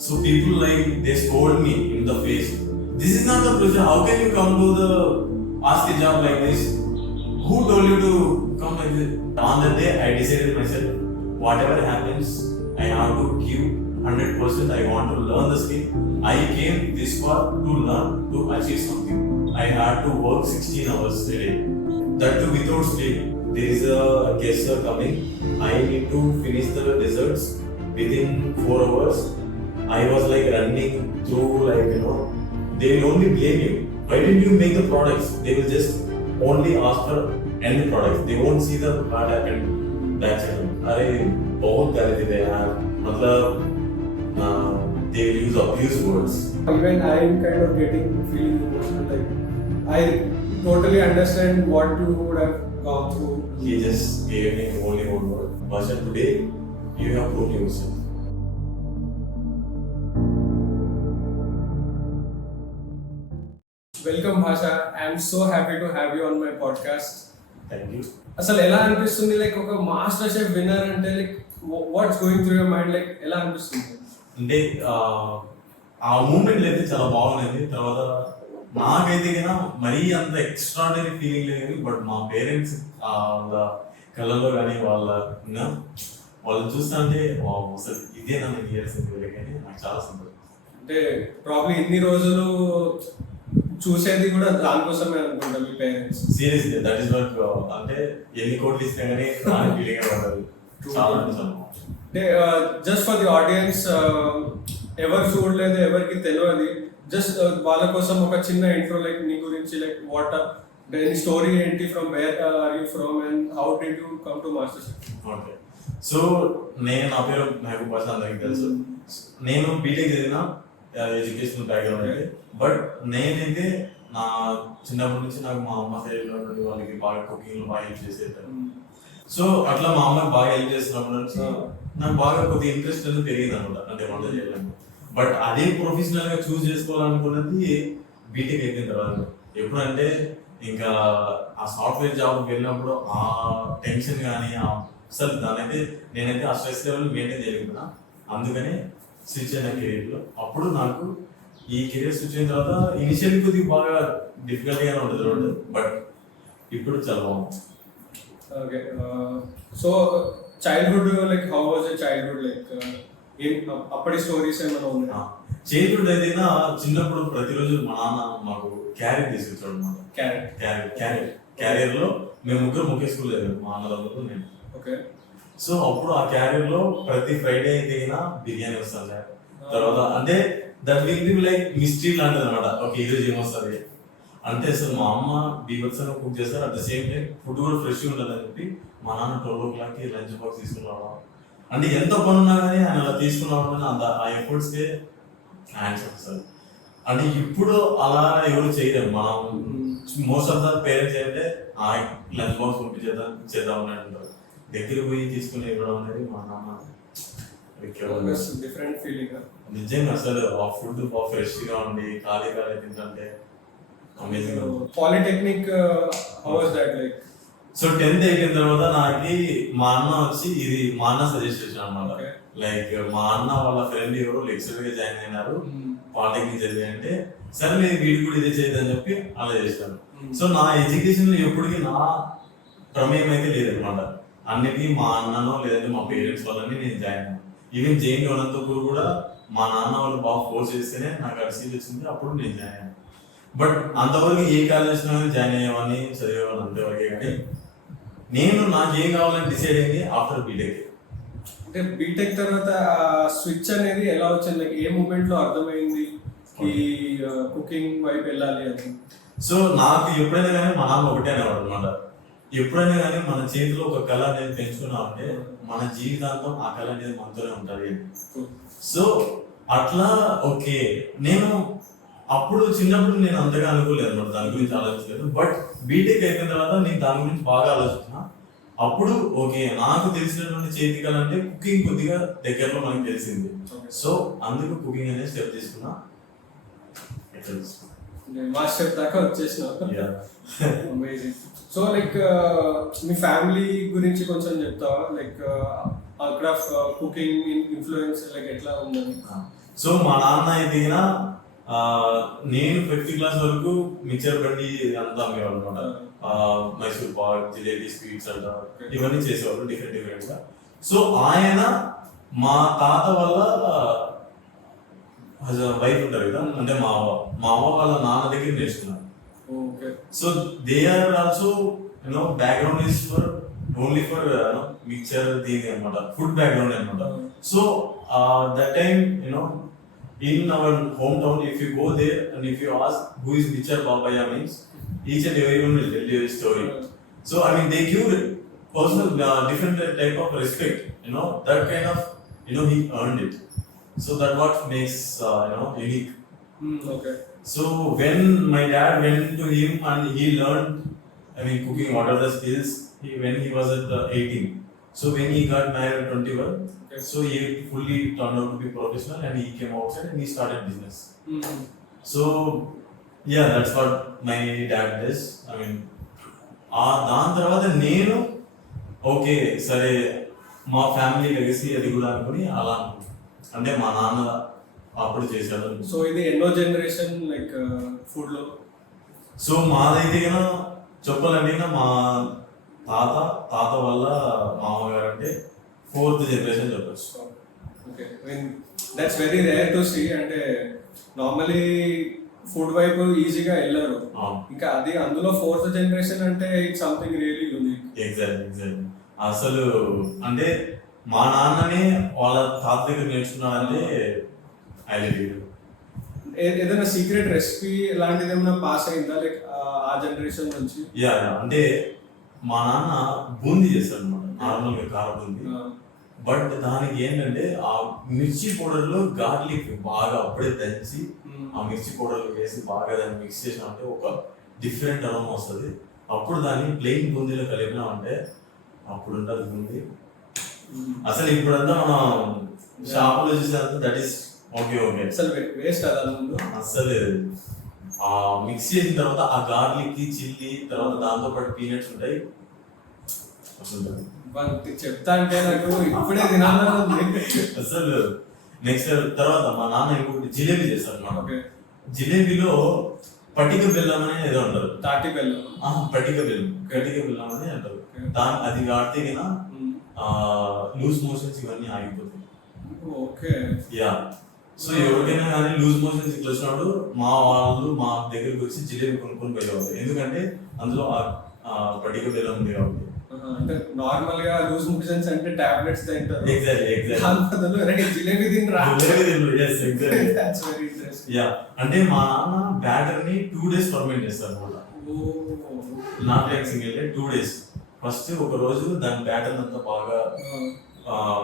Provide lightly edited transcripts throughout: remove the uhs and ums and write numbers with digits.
So people like they scold me in the face. This is not the pressure. How can you come to the ask a job like this? Who told you to come like this? On that day, I decided myself, whatever happens, I have to give 100%. I want to learn the skill. I came this far to learn, to achieve something. I had to work 16 hours a day. That too without sleep. There is a guest coming. I need to finish the desserts within 4 hours. I was like running through, like, they will only blame you. Why didn't you make the products? They will just only ask for end products. They won't see the what happened. That's it. अरे बहुत गलत है यार. मतलब they will use abuse words. Even I am kind of feeling emotional. Like I totally understand what you would have gone through. He just gave me only one word. But today, you have proved yourself. Welcome Bhasha. I am so happy to have you on my podcast. Thank you. అసలు ఎలా అనిపిస్తుంది లైక్ ఒక master chef winner అంటే like what's going through your mind like ఎలా అనిపిస్తుంది అంటే ఆ మూమెంట్ అయితే చాలా బాగుంది. తర్వాత నాకైతే కదా మరీ అంత ఎక్స్ట్రాడనరీ ఫీలింగ్ లేదు, బట్ మా పేరెంట్స్ వాళ్ళ కళ్ళలో కానీ వాళ్ళు చూస్తుంటే అసలు ఇదే నన్ను చేయాల్సింది కానీ నాకు చాలా సంతోషం. అంటే ప్రాబ్లీ ఇన్ని రోజులు చూసేది కూడా దానికోసమే అనుకుంటా మీ parents. Seriously that is work. అంటే ఎన్ని కోట్లు ఇస్తే కానీ ఫీలింగ్ పడదు. చాలా అంటే జస్ట్ ఫర్ ది ఆడియన్స్ ఎవరు చూడలేదు, ఎవరికి తెలియదు, జస్ట్ వాళ్ళ కోసం ఒక చిన్న ఇంట్రో లైక్ నీ గురించి లైక్ వాట్ నీ స్టోరీ ఏంటి, from where are you from and how did you come to MasterChef. Okay, so నా పేరు మహబూబ్ బాషా, అందరికి తెలుసు. నేను బీటెక్ చదివిన ఎడ్యుకేషనల్ బ్యాక్గ్రౌండ్ అయితే, బట్ నేనైతే నా చిన్నప్పటి నుంచి నాకు మా అమ్మ సైడ్లో నుండి వాళ్ళకి బాగా కుకింగ్లో బాగా హెల్ప్ చేసేది. సో అట్లా మా అమ్మకి బాగా హెల్ప్ చేసినప్పటి నుంచి నాకు బాగా కొద్దిగా ఇంట్రెస్ట్ అనేది పెరిగింది అనమాట, అంటే వంట చేయడానికి. బట్ అదే ప్రొఫెషనల్ గా చూస్ చేసుకోవాలనుకున్నది బీటెక్ అయిపోయిన తర్వాత. ఎప్పుడంటే ఇంకా ఆ సాఫ్ట్వేర్ జాబ్ వెళ్ళినప్పుడు ఆ టెన్షన్ కానీ అసలు దానైతే నేనైతే ఆ స్ట్రెస్ లెవెల్ మెయింటైన్ చేయలేకున్నా. అందుకనే స్విచ్ అయిన కెరీర్లో అప్పుడు నాకు ఈ కెరీర్ స్విచ్ అయిన తర్వాత ఇనిషియల్ కొద్దిగా బాగా డిఫికల్ట్గానే ఉంటుంది రోడ్, బట్ ఇప్పుడు చాలా బాగుంది. Okay, so childhood like how was your childhood like అప్పటి స్టోరీస్ ఏమైనా ఉన్నాయి? చైల్డ్హుడ్ అయితే చిన్నప్పుడు ప్రతిరోజు మా నాన్న మాకు క్యారెట్ తీసుకొచ్చాడు అనమాట. క్యారియర్ లో మేము ముగ్గురు ఒకే స్కూల్ చదివాము, మా అన్నదమ్ములు నేను. ఓకే, సో అప్పుడు ఆ క్యారియర్ లో ప్రతి ఫ్రైడే అయితే బిర్యానీ వస్తుంది. తర్వాత అంటే that will be like mystery లాంటిది అనమాట. ఓకే, ఈరోజు ఏమొస్తుంది అంటే అసలు మా అమ్మ బీభత్సంగా కుక్ చేస్తారు, at the same time food కూడా ఫ్రెష్ ఉంటుంది అని చెప్పి మా నాన్న 12 o'clock లంచ్ బాక్స్ తీసుకుని రావడం. అంటే ఎంత పని ఉన్నా కానీ ఆయన అలా తీసుకుని రావడం అంత ఆ ఎఫర్ట్స్కే ఆన్సర్ వస్తుంది. అంటే ఇప్పుడు అలా ఎవరు చేయలేము. మనం మోస్ట్ ఆఫ్ ద పేరెంట్స్ ఏంటంటే లంచ్ బాక్స్ పంపించేద్దాం అని అంటారు. దగ్గర పోయి తీసుకుని ఇవ్వడం అనేది మా నాన్న డిఫరెంట్ ఫీలింగ్. నిజంగా అసలు ఆ ఫుడ్ బాగా ఫ్రెష్ గా ఉండి ఖాళీ తింటే amazing. Polytechnic how was that like? So 10th అయిపోయిన తర్వాత నాకు మా అన్న వచ్చి ఇది మా అన్న సజెస్ట్ చేశాను అనమాట. లైక్ మా అన్న వాళ్ళ ఫ్రెండ్ ఎవరో లెక్చరర్ గా జాయిన్ అయినారు, పాలిటెక్నిక్ చదివి అంటే సరే నేను వీడి కూడా ఇదే చేయదని చెప్పి అలా చేశాను. సో నా ఎడ్యుకేషన్ లో ఎప్పటికీ నా ప్రమేయం అయితే లేదనమాట. అన్నిటికీ మా అన్ననో లేదంటే మా పేరెంట్స్ వాళ్ళని నేను జాయిన్ అయ్యాను. ఈవెన్ జైన్ అనంతపూర్ కూడా మా నాన్న వాళ్ళు బాగా ఫోర్స్ చేస్తేనే నాకు ఆ సీట్ వచ్చింది, అప్పుడు నేను జాయిన్ అయ్యాను. బట్ అంతవరకు ఏ కాలేజ్లో జాయిన్ అయ్యేవాడిని, చదివేవాడిని అంతవరకే. కానీ నేను నాకు ఏం కావాలని డిసైడ్ అయింది ఆఫ్టర్ బీటెక్. అంటే బీటెక్ తర్వాత స్విచ్ అనేది ఎలా వచ్చింది, ఏ మూమెంట్ లో అర్థమైంది ఈ కుకింగ్ వైపు వెళ్ళాలి అని? సో నాకు ఎప్పుడైనా కానీ మా నాన్న ఒకటే అనేవాడు అనమాట, ఎప్పుడైనా కానీ మన చేతిలో ఒక కళ అనేది పెంచుకున్నామంటే మన జీవితాంతం ఆ కళ అనేది మనతోనే ఉంటుంది. సో అట్లా ఓకే, నేను అప్పుడు చిన్నప్పుడు నేను అంతగా అనుకోలేదు అనమాట, దాని గురించి ఆలోచించలేదు. బట్ బీటెక్ అయిపోయిన తర్వాత నేను దాని గురించి బాగా ఆలోచిస్తున్నా. అప్పుడు ఓకే, నాకు తెలిసినటువంటి చేతి కళ అంటే కుకింగ్ కొద్దిగా దగ్గరలో మనకు తెలిసింది. సో అందుకు కుకింగ్ అనేది స్టెప్ తీసుకున్నా. మాస్టర్ దాకా వచ్చేసిన. అమేజింగ్. సో లైక్ మీ ఫ్యామిలీ గురించి కొంచెం చెప్తావా? లైక్ అక్కడ కుకింగ్ ఇన్ఫ్లుయెన్స్ లైక్ ఎట్లా ఉందని? సో మా నాన్న దిగిన నేను 5th క్లాస్ వరకు మిక్చర్ బండి అంతా అమ్మేవాళ్ళు అనమాట. మైసూర్ పాక్, జిలేబీ, స్వీట్స్ అంట ఇవన్నీ చేసేవాళ్ళు డిఫరెంట్ గా. సో ఆయన మా తాత వల్ల వైఫ్ ఉంటారు కదా, అంటే మా అవ్వ వాళ్ళ నాన్న దగ్గర నేర్చుకున్నారు. So they are also background is for only for mixture దీని అనమాట, ఫుడ్ బ్యాక్గ్రౌండ్ అనమాట. So that time in our hometown, if you go there and if you ask who is Michar Babaya means, each and everyone will tell you a story. So I mean they give personal different type of respect, that kind of he earned it. So that what makes unique. Okay. So when my dad went to him and he learned, I mean cooking, what are the skills, when he was at 18. So when he got married at 21, so he fully turned out to be professional and he came outside and he started business. So yeah, that's what my dad does. I mean, దాని తర్వాత నేను ఓకే సరే మా family legacy అది కూడా అనుకుని అలా అంటే మా నాన్న అప్పుడు చేశాడు. సో ఇది ఎన్నో జనరేషన్ లైక్ ఫుడ్ లో? సో మాదైతే కన్నా చెప్పాలంటే మా తాత వల్ల మామగారు అంటే 4th జనరేషన్ చెప్పచ్చు. Okay, that's very rare to see. అంటే నార్మలీ ఫుడ్ వైపు ఈజీగా వెళ్ళారు, ఇంకా అది అందులో 4th జనరేషన్ అంటే it's something really unique. Exactly అసలు అంటే మా నాన్ననే వాళ్ళ తాత దగ్గర నేర్చుకున్నాడంటే ఏదైనా సీక్రెట్ రెసిపీ లాంటిది ఏమైనా పాస్ అయిందా లైక్ ఆ జనరేషన్ నుంచి? యా అంటే మా నాన్న బూందీ చేస్తాడు అనమాట, నార్మల్ గా కార బూందీ. బట్ దానికి ఏంటంటే ఆ మిర్చి పౌడర్ లో గార్లిక్ బాగా అప్పుడే దంచి ఆ మిర్చి పౌడర్ వేసి బాగా దాన్ని మిక్స్ చేసినామంటే ఒక డిఫరెంట్ అరోమా వస్తుంది. అప్పుడు దాన్ని ప్లెయిన్ బూందీలో కలిపినామంటే అప్పుడు ఉంటుంది బూందీ. అసలు ఇప్పుడంతా మనం షాపులో చూసేదంతా దట్ ఈస్ ఓకే అసలు వేస్ట్ అసలు ఆ మిక్స్ చేసిన తర్వాత ఆ గార్లిక్ చిల్లీ తర్వాత దాంతో పాటు పీనట్స్ ఉంటాయి. చెప్తా అంటే నాకు ఇప్పుడే తినాలని అసలు నెక్స్ట్ తర్వాత మా నాన్న ఇంకొకటి జిలేబీ చేస్తారు అన్నమాట. జిలేబీలో పటిక బెల్లం అని ఏదో అంటారు. తాటి బెల్లం? పటిక బెల్లం అని అంటారు. అది వాడితే కన్నా లూజ్ మోషన్స్ ఇవన్నీ ఆగిపోతాయి. ఓకే యా సో ఎవరికైనా కానీ లూజ్ మోషన్స్ ఇట్లా వచ్చినప్పుడు మా వాళ్ళు మా దగ్గరికి వచ్చి జిలేబీ కొనుక్కొని పోయేవాళ్ళు, ఎందుకంటే అందులో పటిక బెల్లం ఉంది కాబట్టి. అంటే నార్మల్ గా లూజ్ మోషన్స్ అంటే టాబ్లెట్స్ తింటారు. ఎగ్జాక్ట్లీ జిలేబీ తినరా? That's very interesting. యా అంటే మా నాన్న బ్యాటర్ ని 2 days ఫర్మెంట్ చేస్తారు అన్నమాట. Not like single day, 2 days. First ఒక రోజు దాని బ్యాటర్ అంతా బాగా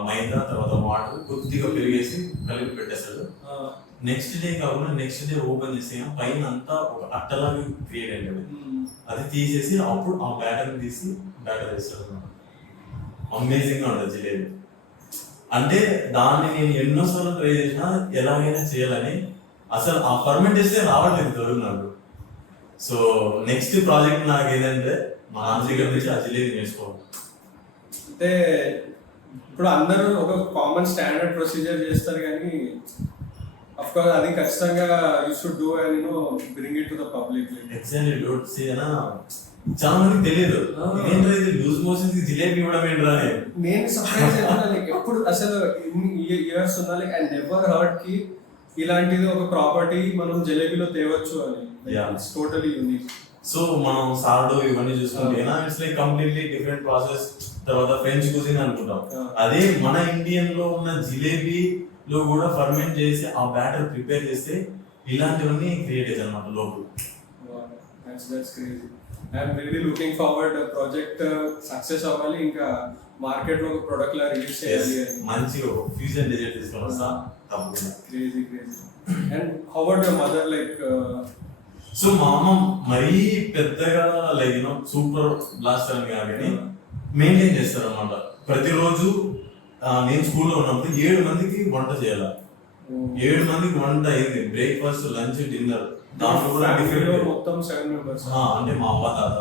మైదా తర్వాత వాటర్ కొద్దిగా పెరిగేసి కలిపి పెట్టేస్తాడు. నెక్స్ట్ డే కాకుండా నెక్స్ట్ డే ఓపెన్ చేస్తే పైన అంతా ఒక అట్టలాగా క్రియేట్ అయ్యేది, అది తీసేసి అప్పుడు ఆ బ్యాటర్ తీసి బ్యాటర్ వేస్తాడు అన్నమాట. అమేజింగ్ గా ఉంటుంది జిలేబీ. అంటే దాన్ని నేను ఎన్నోసార్లు ట్రై చేసినా ఎలాగైనా చేయాలని, అసలు ఆ ఫర్మెంటేషన్ రావట్లేదు దొరుకు నాకు. సో నెక్స్ట్ ప్రాజెక్ట్ నాకు ఏదంటే మా నాన్న దగ్గర నుంచి ఆ జిలేబీ నేర్చుకోవాలి. అంటే ఇప్పుడు అందరూ ఒక కామన్ స్టాండర్డ్ ప్రొసీజర్ చేస్తారు కానీ అఫ్ కోర్స్ అది ఖచ్చితంగా you should do and bring it to the public. Exactly don't see అనా చాలా మందికి తెలియదు ఏంటో ఇది లూజ్ మోషన్స్ కి జిలేబీ ఇవ్వడం ఏంట్రా అని. నేను సర్ప్రైజ్ అయినా లైక్ ఎప్పుడు అసలు ఇన్ని ఇయర్స్ ఉన్నా లైక్ ఐ నెవర్ హర్డ్ కి ఇలాంటిది ఒక ప్రాపర్టీ మనం జిలేబీలో తేవచ్చు అని. It's totally unique. సో మనం సార్డో ఇవన్నీ చూసుకుంటే it's like completely different process. తర్వాత ఫ్రెంచ్ కుజిన్ అనుకుంటాం, అదే మన ఇండియన్ లో ఉన్న జిలేబీలో కూడా ఫర్మెంట్ చేసి ఆ బ్యాటర్ ప్రిపేర్ చేస్తే ఇలాంటివన్నీ క్రియేట్ అయ్యాయి అన్నమాట లోపల. That's crazy. I'm really looking forward project success అవ్వాలి, ఇంకా మార్కెట్ లో ఒక ప్రొడక్ట్ లా రిలీజ్ చేయాలి. మంచిగా ఫ్యూజన్ డెజర్ట్ తీసుకొని వస్తా తప్పకుండా. Crazy. And how about your mother? Like so మా అమ్మ మరీ పెద్దగా లైక్ సూపర్ బ్లాస్టర్ అని కానీ మెయింటైన్ చేస్తారు అన్నమాట. ప్రతిరోజు నేను స్కూల్లో ఉన్నప్పుడు 7 మందికి వంట చేయాలి. 7 మందికి వంట అయింది, బ్రేక్ఫాస్ట్ లంచ్ డిన్నర్. దాంట్లో కూడా మొత్తం 7 మెంబర్స్, అంటే మా అవ్వ తాత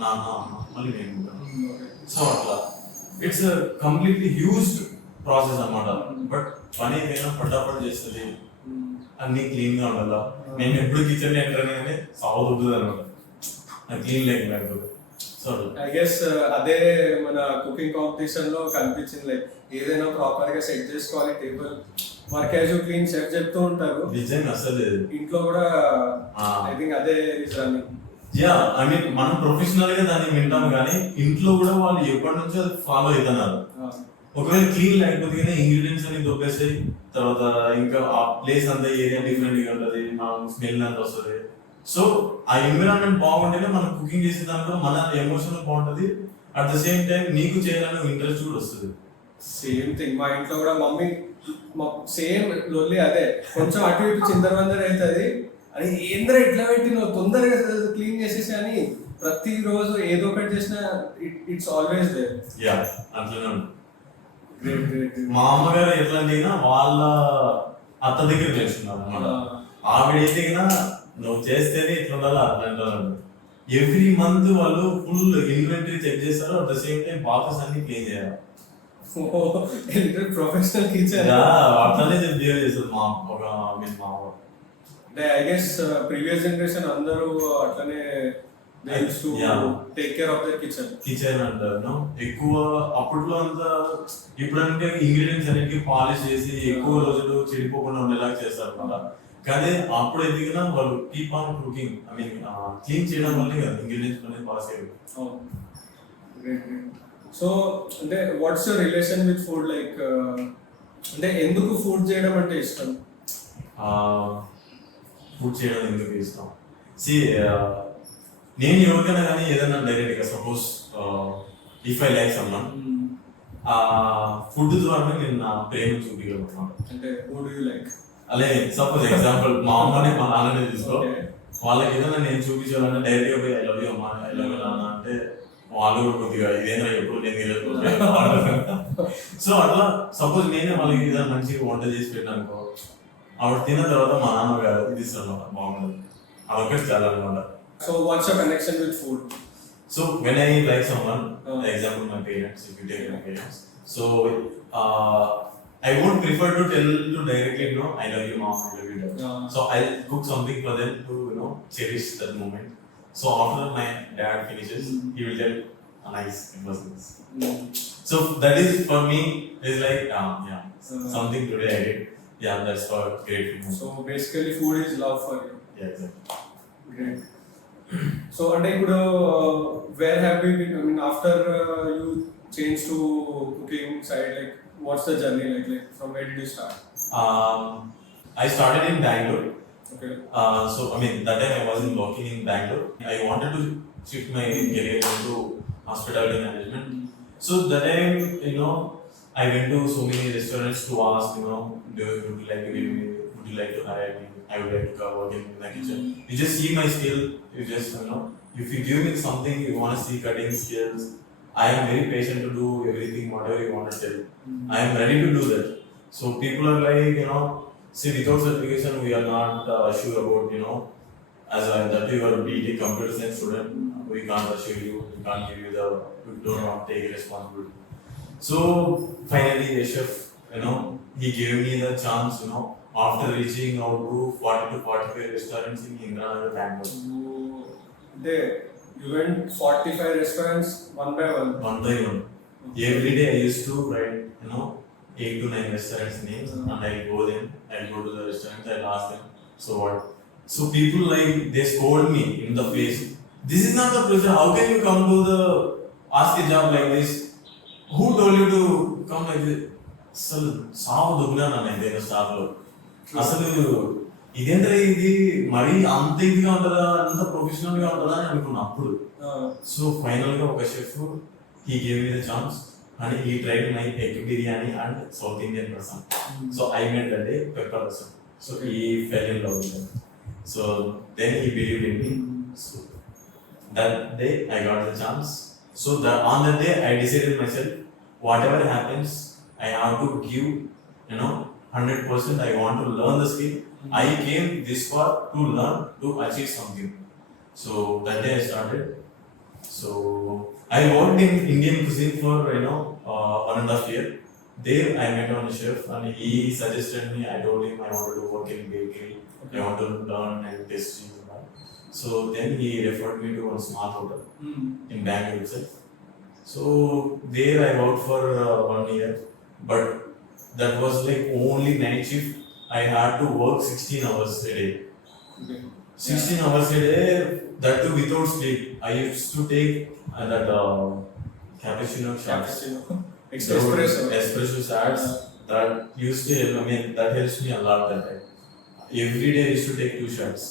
నాన్న అమ్మ మళ్ళీ నేను. సో అట్లా ఇట్స్ కంప్లీట్లీ హ్యూజ్ ప్రాసెస్ అన్నమాట. బట్ పని ఏదైనా పటాపట్ చేస్తుంది, అన్ని క్లీన్ గా ఉండాలా. నేను ఎప్పుడు కిచెన్ ఎంటర్ కానీ సాగు దుబ్బుతుంది అనమాట, క్లీన్ లేకుండా. సో ఐ గెస్ అదే మన కుకింగ్ కాంపిటీషన్ లో కనిపించింది, లైక్ ఏదైనా ప్రాపర్ గా సెట్ చేసుకోవాలి table, work as you clean chef చెప్తూ ఉంటారు. నిజంగా అసలు ఇంట్లో కూడా ఐ థింక్ అదే is running. Yeah, I mean మనం ప్రొఫెషనల్ గా దాన్ని వింటాం కానీ ఇంట్లో కూడా వాళ్ళు ఎప్పటి నుంచో ఫాలో అవుతున్నారు. ఒకవేళ క్లీన్ లేకపోతే ఇంగ్రీడియంట్స్ అన్ని దొబ్బేస్తాయి, తర్వాత ఇంకా ఆ ప్లేస్ అంతా ఏరియా డిఫరెంట్ గా ఉంటుంది, స్మెల్ అంతా వస్తుంది. సో ఆ ఎన్విరాన్మెంట్ బాగుంటేనే మనం కుకింగ్ చేసే దాంట్లో మన ఎమోషన్ బాగుంటది, అట్ ద సేమ్ టైం నీకు చేయాలనే ఇంట్రెస్ట్ కూడా వస్తుంది. సేమ్ థింగ్ మా ఇంట్లో కూడా మమ్మీ సేమ్ లొల్లి అదే, కొంచెం అటు ఇటు చిందరవందర అవుతుంది అని, ఏంద్ర ఇట్లా పెట్టి నువ్వు తొందరగా క్లీన్ చేసేసి అని ప్రతిరోజు ఏదో ఒకటి చేసిన ఇట్స్ ఆల్వేస్ దేర్. యా, అట్లనే ఉంటుంది. మా అమ్మగారు ఎట్లాంటినా వాళ్ళ అత్త దగ్గర తెలుసుకున్నారు అనమాట. ఆవిడ అయితే నువ్వు చేస్తేనే ఇట్లా ఉండాలి అట్లా అంటారు. ఎవ్రీ మంత్ వాళ్ళు ఫుల్ ఇన్వెంటరీ చెక్ చేస్తారు, at the same time boxes అన్ని క్లీన్ చేయాలి. ప్రొఫెషనల్ కిచెన్ అట్లానే బిహేవ్ చేస్తారు మా ఒక మా అంటే ఐ గెస్ ప్రీవియస్ జనరేషన్ అందరూ అట్లనే they used to take care of their kitchen అంటారు. ఎక్కువ అప్పట్లో అంతా ఇప్పుడంటే ఇంగ్రీడియంట్స్ అన్నిటికీ పాలిష్ చేసి ఎక్కువ రోజులు చెడిపోకుండా ఉండేలాగా చేస్తారు కదా. కానీ అప్పుడు ఎదిగినా వాళ్ళు keep on cooking, I mean clean చేయడం వల్లే కదా ఇంగ్రీడియంట్స్ అనేది పాస్ అయ్యేది. సో అంటే what's your relation with food, like అంటే ఎందుకు ఫుడ్ చేయడం అంటే ఇష్టం? ఫుడ్ చేయడం ఎందుకు ఇష్టం? సి నేను ఎవరికైనా కానీ ఏదైనా డైరెక్ట్ గా suppose if I like someone, food ద్వారా నేను నా ప్రేమ చూపించగలుగుతున్నాను. అంటే who do you like? అలాగే సపోజ్ ఎగ్జాంపుల్ మా అమ్మని మా నాన్ననే తీసుకో, వాళ్ళకి ఏదైనా నేను చూపించాలంటే డైరెక్ట్ గా పోయి ఐ లవ్ యూ అమ్మా, ఐ లవ్ యూ నాన్న అంటే వాళ్ళు కూడా కొద్దిగా ఇదేంద్రా ఎప్పుడు నేను సో అట్లా సపోజ్ నేనే వాళ్ళకి ఏదైనా మంచిగా వంట చేసి పెట్టానుకో, ఆవిడ తిన్న తర్వాత మా నాన్నగారు ఇది ఇస్తాను బాగుండదు, అదొకటి చాలా అనమాట. So what's your connection with food? So when I like someone, example my parents, if you take my parents, so I won't prefer to tell to directly, I love you mom, I love you dad. So I'll cook something for them to cherish that moment. So after my dad finishes, he will tell, nice, it was nice. So that is for me is like something today I did. Yeah, that's for great. So basically food is love for you. Yeah, exactly. Great. So అంటే ఇప్పుడు where have you been, I mean after you changed to cooking side, like what's the journey like from where did you start? I started in Bangalore. Okay. So I mean that time I wasn't working in Bangalore. I wanted to shift my career into hospitality management. So that time I went to so many restaurants to ask would you like to hire me? I would like to work in the kitchen. You just see my skill. You just if you give me something, you want to see cutting skills. I am very patient to do everything, whatever you want to tell. I am ready to do that. So people are like, see, without certification, we are not sure about, as that you are a BT computer science student, we can't assure you, we can't give you we don't want to take responsibility. So finally, a chef, he gave me the chance, after reaching out to 40 to 45 restaurants in Indranagar, Bangalore. You went 45 restaurants one by one? One by one. Every day I used to write, 8 to 9 restaurants names, and I'll go to the restaurants, I'll ask them, so what? So people they scold me in the face. This is not the pressure. How can you come to ask a job like this? Who told you to come like this? అసలు సాగు దుబ్బినా నేను స్టాఫ్ లో, అసలు ఇదేంటే ఇది మరీ అంత ఇదిగా ఉంటుందా, అంత ప్రొఫెషనల్ గా ఉంటుందా అని అనుకున్నా అప్పుడు. సో ఫైనల్ గా ఒక chef he gave me the chance and he tried my egg biryani and south Indian rasam. So I made that day pepper rasam. So he fell in love with that. So then he believed in me. So that day I got the chance. So on that day I decided myself, whatever happens, I have to give 100%. I want to learn the skill. I came this far to learn, to achieve something. So that day I started. So I worked in Indian cuisine for 1.5 years. there I met on a chef and he suggested me. I told him I wanted to work in bakery. I want to learn and pastries and all. So then he referred me to one smart hotel in Bangalore itself. So there I worked for 1 year, but that was like only night shift. I had to work 16 hours a day. Okay. 16 hours a day, that too without sleep. I used to take that cappuccino shots. Cappuccino. Those Espresso. Espresso shots. That used to help. I mean, that helps me a lot. That time. Every day I used to take 2 shots.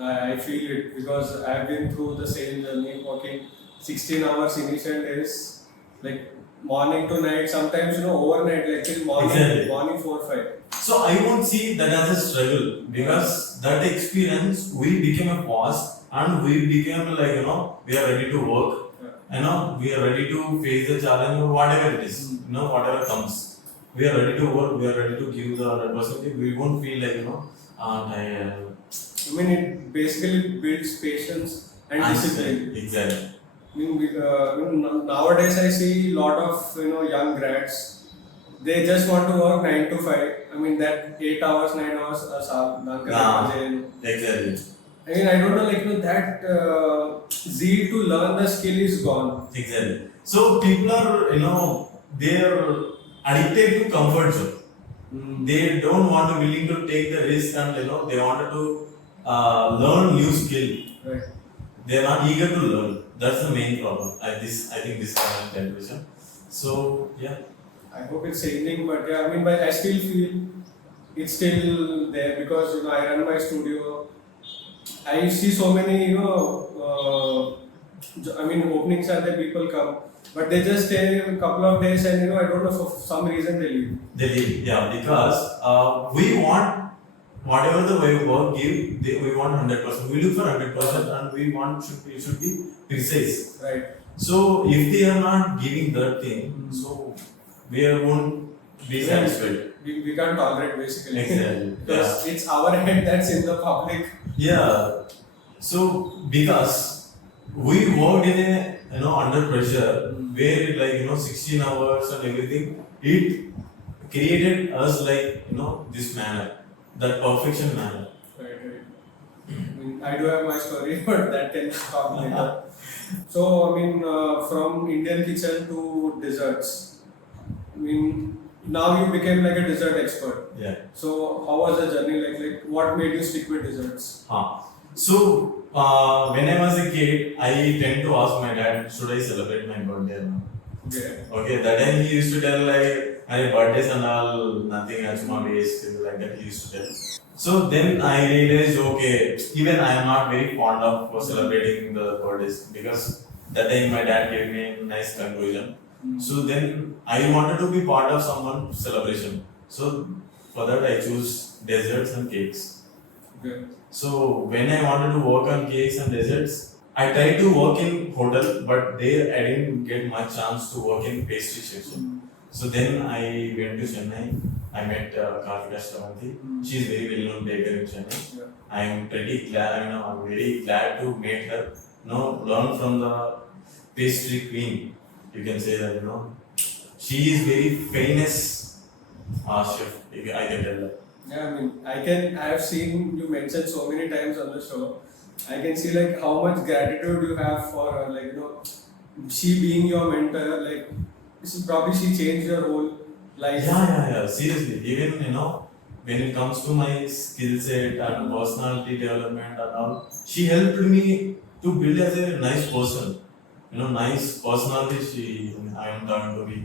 I feel it because I've been through the same journey, working 16 hours initial days, like morning to night, sometimes overnight, like till morning, Exactly. morning 4-5. So I won't see that as a struggle because that experience we became a boss and we became like we are ready to work. We are ready to face the challenge or whatever it is. Whatever comes, we are ready to work. We are ready to give the 100%. We won't feel like tired. I mean, it basically builds patience and discipline. Exactly. Nowadays I see a lot of young grads. They just want to work 9 to 5. I mean that 8 hours, 9 hours. Exactly. I mean, I don't know, that zeal to learn the skill is gone. Exactly. So people are they are addicted to comfort zone. They don't want to willing to take the risk and they wanted to learn new skill. Right. They are not eager to learn. That's the main problem. I think this current generation. So yeah. I hope it's changing, but yeah, but I still feel it's still there because I run my studio. I see so many openings are there, people come, but they just stay a couple of days and I don't know, for some reason they leave. They leave, yeah, because we want whatever the way work give. We want 100%. We look for 100%, and we want it should be precise. Right. So if they are not giving that thing, so we won't be satisfied. We can't tolerate basically. Exactly. Because it's our head that's in the public. Yeah. So because we worked in a under pressure where 16 hours and everything, it created us this manner, that perfection manner. Right. I do have my story, but that can talk later. So from Indian kitchen to desserts. Now you became like a dessert expert. Yeah. So how was the journey? Like what made you stick with desserts? So when I was a kid, I tend to ask my dad, should I celebrate my birthday or not? Okay, that time he used to tell birthdays and all, nothing else, my waste, like that he used to tell. So then I realized, okay, even I am not very fond of celebrating the birthdays because that time my dad gave me a nice conclusion. So then I wanted to be part of someone's celebration. So for that I choose desserts and cakes. Okay. So when I wanted to work on cakes and desserts, I tried to work in hotel, but there I didn't get much chance to work in pastry section. So then I went to Chennai. I met Karthika Shravanti. She is very well known baker in Chennai. Yeah. I am pretty glad. I'm very glad to meet her. Learn from the pastry queen. You can say that she is very famous chef. I can tell that. Yeah, I have seen you mentioned so many times on the show. I can see how much gratitude you have for her. She being your mentor, she changed your whole life. Yeah. Seriously, even when it comes to my skill set and personality development and all, she helped me to build as a nice person. Nice personality. I am trying to be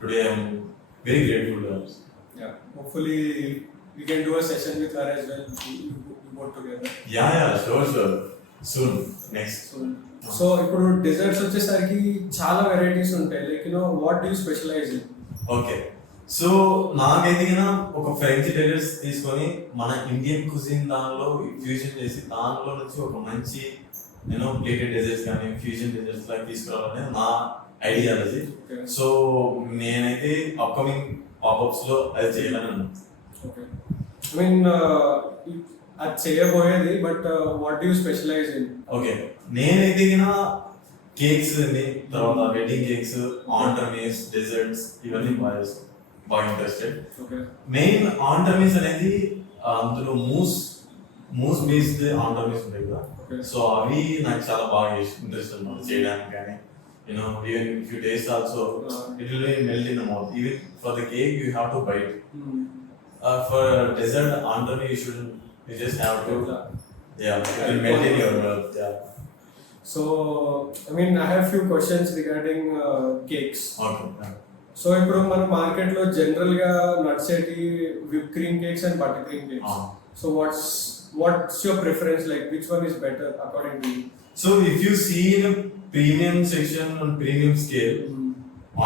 today. I am very grateful to her. Yeah, hopefully we can do a session with her as well. We both together. Yeah, sure. Soon, next. So ఇప్పుడు desserts వచ్చేసరికి చాలా varieties ఉంటాయి. What do you specialize in? Okay, so నాకైతే ఒక French desserts తీసుకొని మన Indian cuisine దానిలో ఫ్యూజన్ చేసి దానిలో నుంచి ఒక మంచి ప్లేటెడ్ డెజర్ట్స్ కానీ ఫ్యూజన్ డెజర్ట్స్ లాగా తీసుకురావాలనేది నా ఐడియాలజీ. సో నేనైతే అప్కమింగ్ పాపప్స్ లో అది చేయాలని అన్నాను. ఓకే, అది చేయబోయేది, but what do you specialize in? Okay, నేనైతే కేక్స్ అని, తర్వాత వెడ్డింగ్ కేక్స్, ఆంటర్మీస్, డెజర్ట్స్ ఇవన్నీ బాగా ఇంట్రెస్టెడ్. ఓకే. మెయిన్ ఆంటర్మీస్ అనేది అందులో మూస్ బేస్డ్ ఆంటర్మీస్ ఉంటాయి కదా, Okay. సో అవి నాకు చాలా బాగా ఇంట్రెస్ట్ అన్నమాట చేయడానికి. కానీ even if you taste also it will be melt in the mouth. Even for the cake you have to bite. For dessert entremet you just have to it will melt in your mouth. So I mean I have few questions regarding cakes. Okay. So ఇప్పుడు మన market లో general గా నడిచేటి whip cream cakes and butter cream cakes. So what's your preference, like which one is better according to you? So if you see in a premium section on premium scale,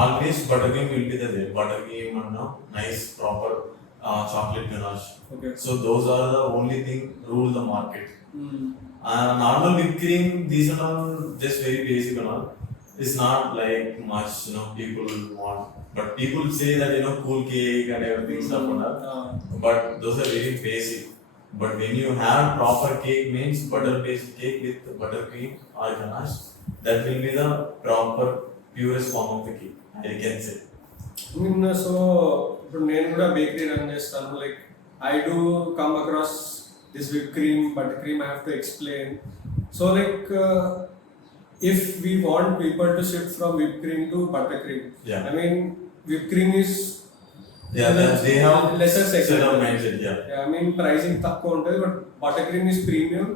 always buttercream will be there. Buttercream and nice proper chocolate ganache. Okay. So those are the only thing rule the market. Normal whipped cream, these are all just very basic and all. It's not like much people want. But people say that cool cake and everything stuff and all. But those are very basic. But when you have proper cake, means butter based cake with buttercream or ganache, that will be the proper purest form of the cake, I can say. So ఇప్పుడు నేను కూడా bakery run చేస్తాను. Like I do come across this whip cream, butter cream, I have to explain. So like if we want people to shift from whipped cream to buttercream, Yeah. I mean whipped cream is They have lesser set segment. of mindset. Yeah. I mean pricing తక్కువ ఉంటుంది, but buttercream is premium.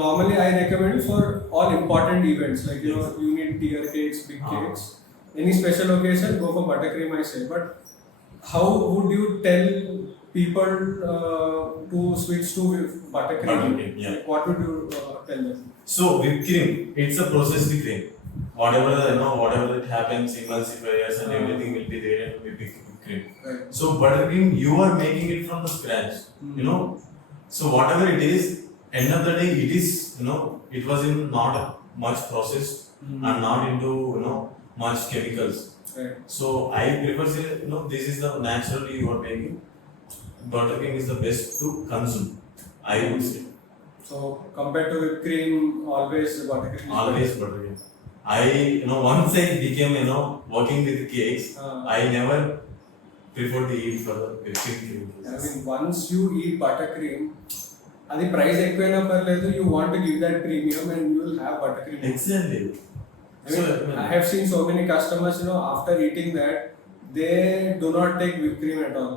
Normally I recommend for all important events, like you need tier cakes, big cakes, any special occasion, go for buttercream, I say. But how would you tell people to switch to buttercream? Buttercream, yeah. Like, what would you tell them? So whipped cream, it's a processed cream. Whatever it happens, emulsifiers and everything will be there in whipped cream. Right. So buttercream, you are making it from the scratch. So whatever it is, end of the day, it is it was in not much processed and not into much chemicals. Right. So I prefer say this is the naturally you are making. Buttercream is the best to consume, I would say. So compared to whipped cream, always buttercream. Always buttercream. I once I became working with cakes, I never prefer to eat for the whipped cream. I mean, once you eat buttercream, అది ప్రైస్ ఎక్కువైనా పర్లేదు, you want to give that premium and you will have buttercream. Exactly. I mean, I have seen so many customers, after eating that, they do not take whipped cream at all.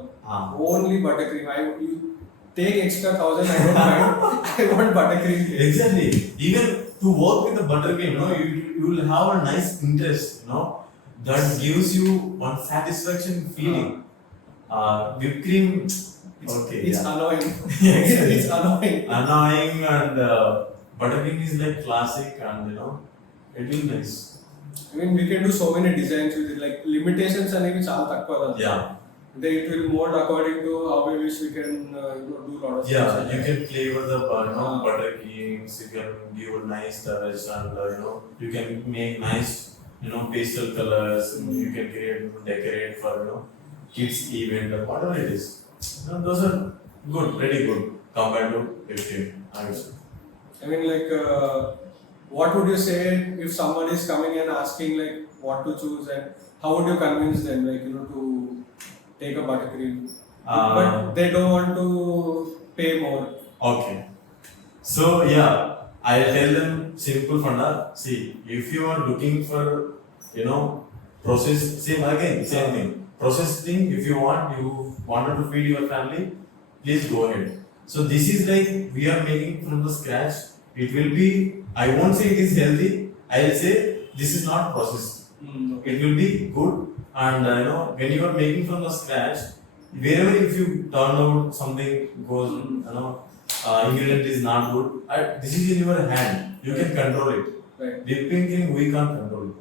Only buttercream. You take extra 1,000, I don't mind. I want buttercream. Exactly. Even to work with the buttercream, you will have a nice interest, that gives you one satisfaction feeling. Whipped cream, It's annoying. Exactly. It's annoying. Annoying, and buttercream is like classic, and it will nice. I mean, we can do so many designs with it. Like limitations అనేవి చాలా తక్కువ కదా. Yeah. It will mold according to how we wish. We can do a lot of Yeah, things. you can flavor the buttercreams. You can give a nice touch, and you can make nice pastel colors. You can decorate for kids event or whatever it is. Those are good, pretty good compared to whipped cream, I would say. I mean, like, what would you say if someone is coming and asking like what to choose, and how would you convince them, like to take a buttercream, but they don't want to pay more? Okay. So yeah, I'll tell them simple funda. See, if you are looking for process, same thing. Processed thing, if you wanted to feed your family, please go ahead. So this is like we are making from the scratch. It will be, I won't say it is healthy, I'll say this is not processed. Okay. It will be good, and when you are making from the scratch, wherever if you turn out something goes, ingredient is not good, this is in your hand, you can control it. Right. Whipping cream, we can't control it.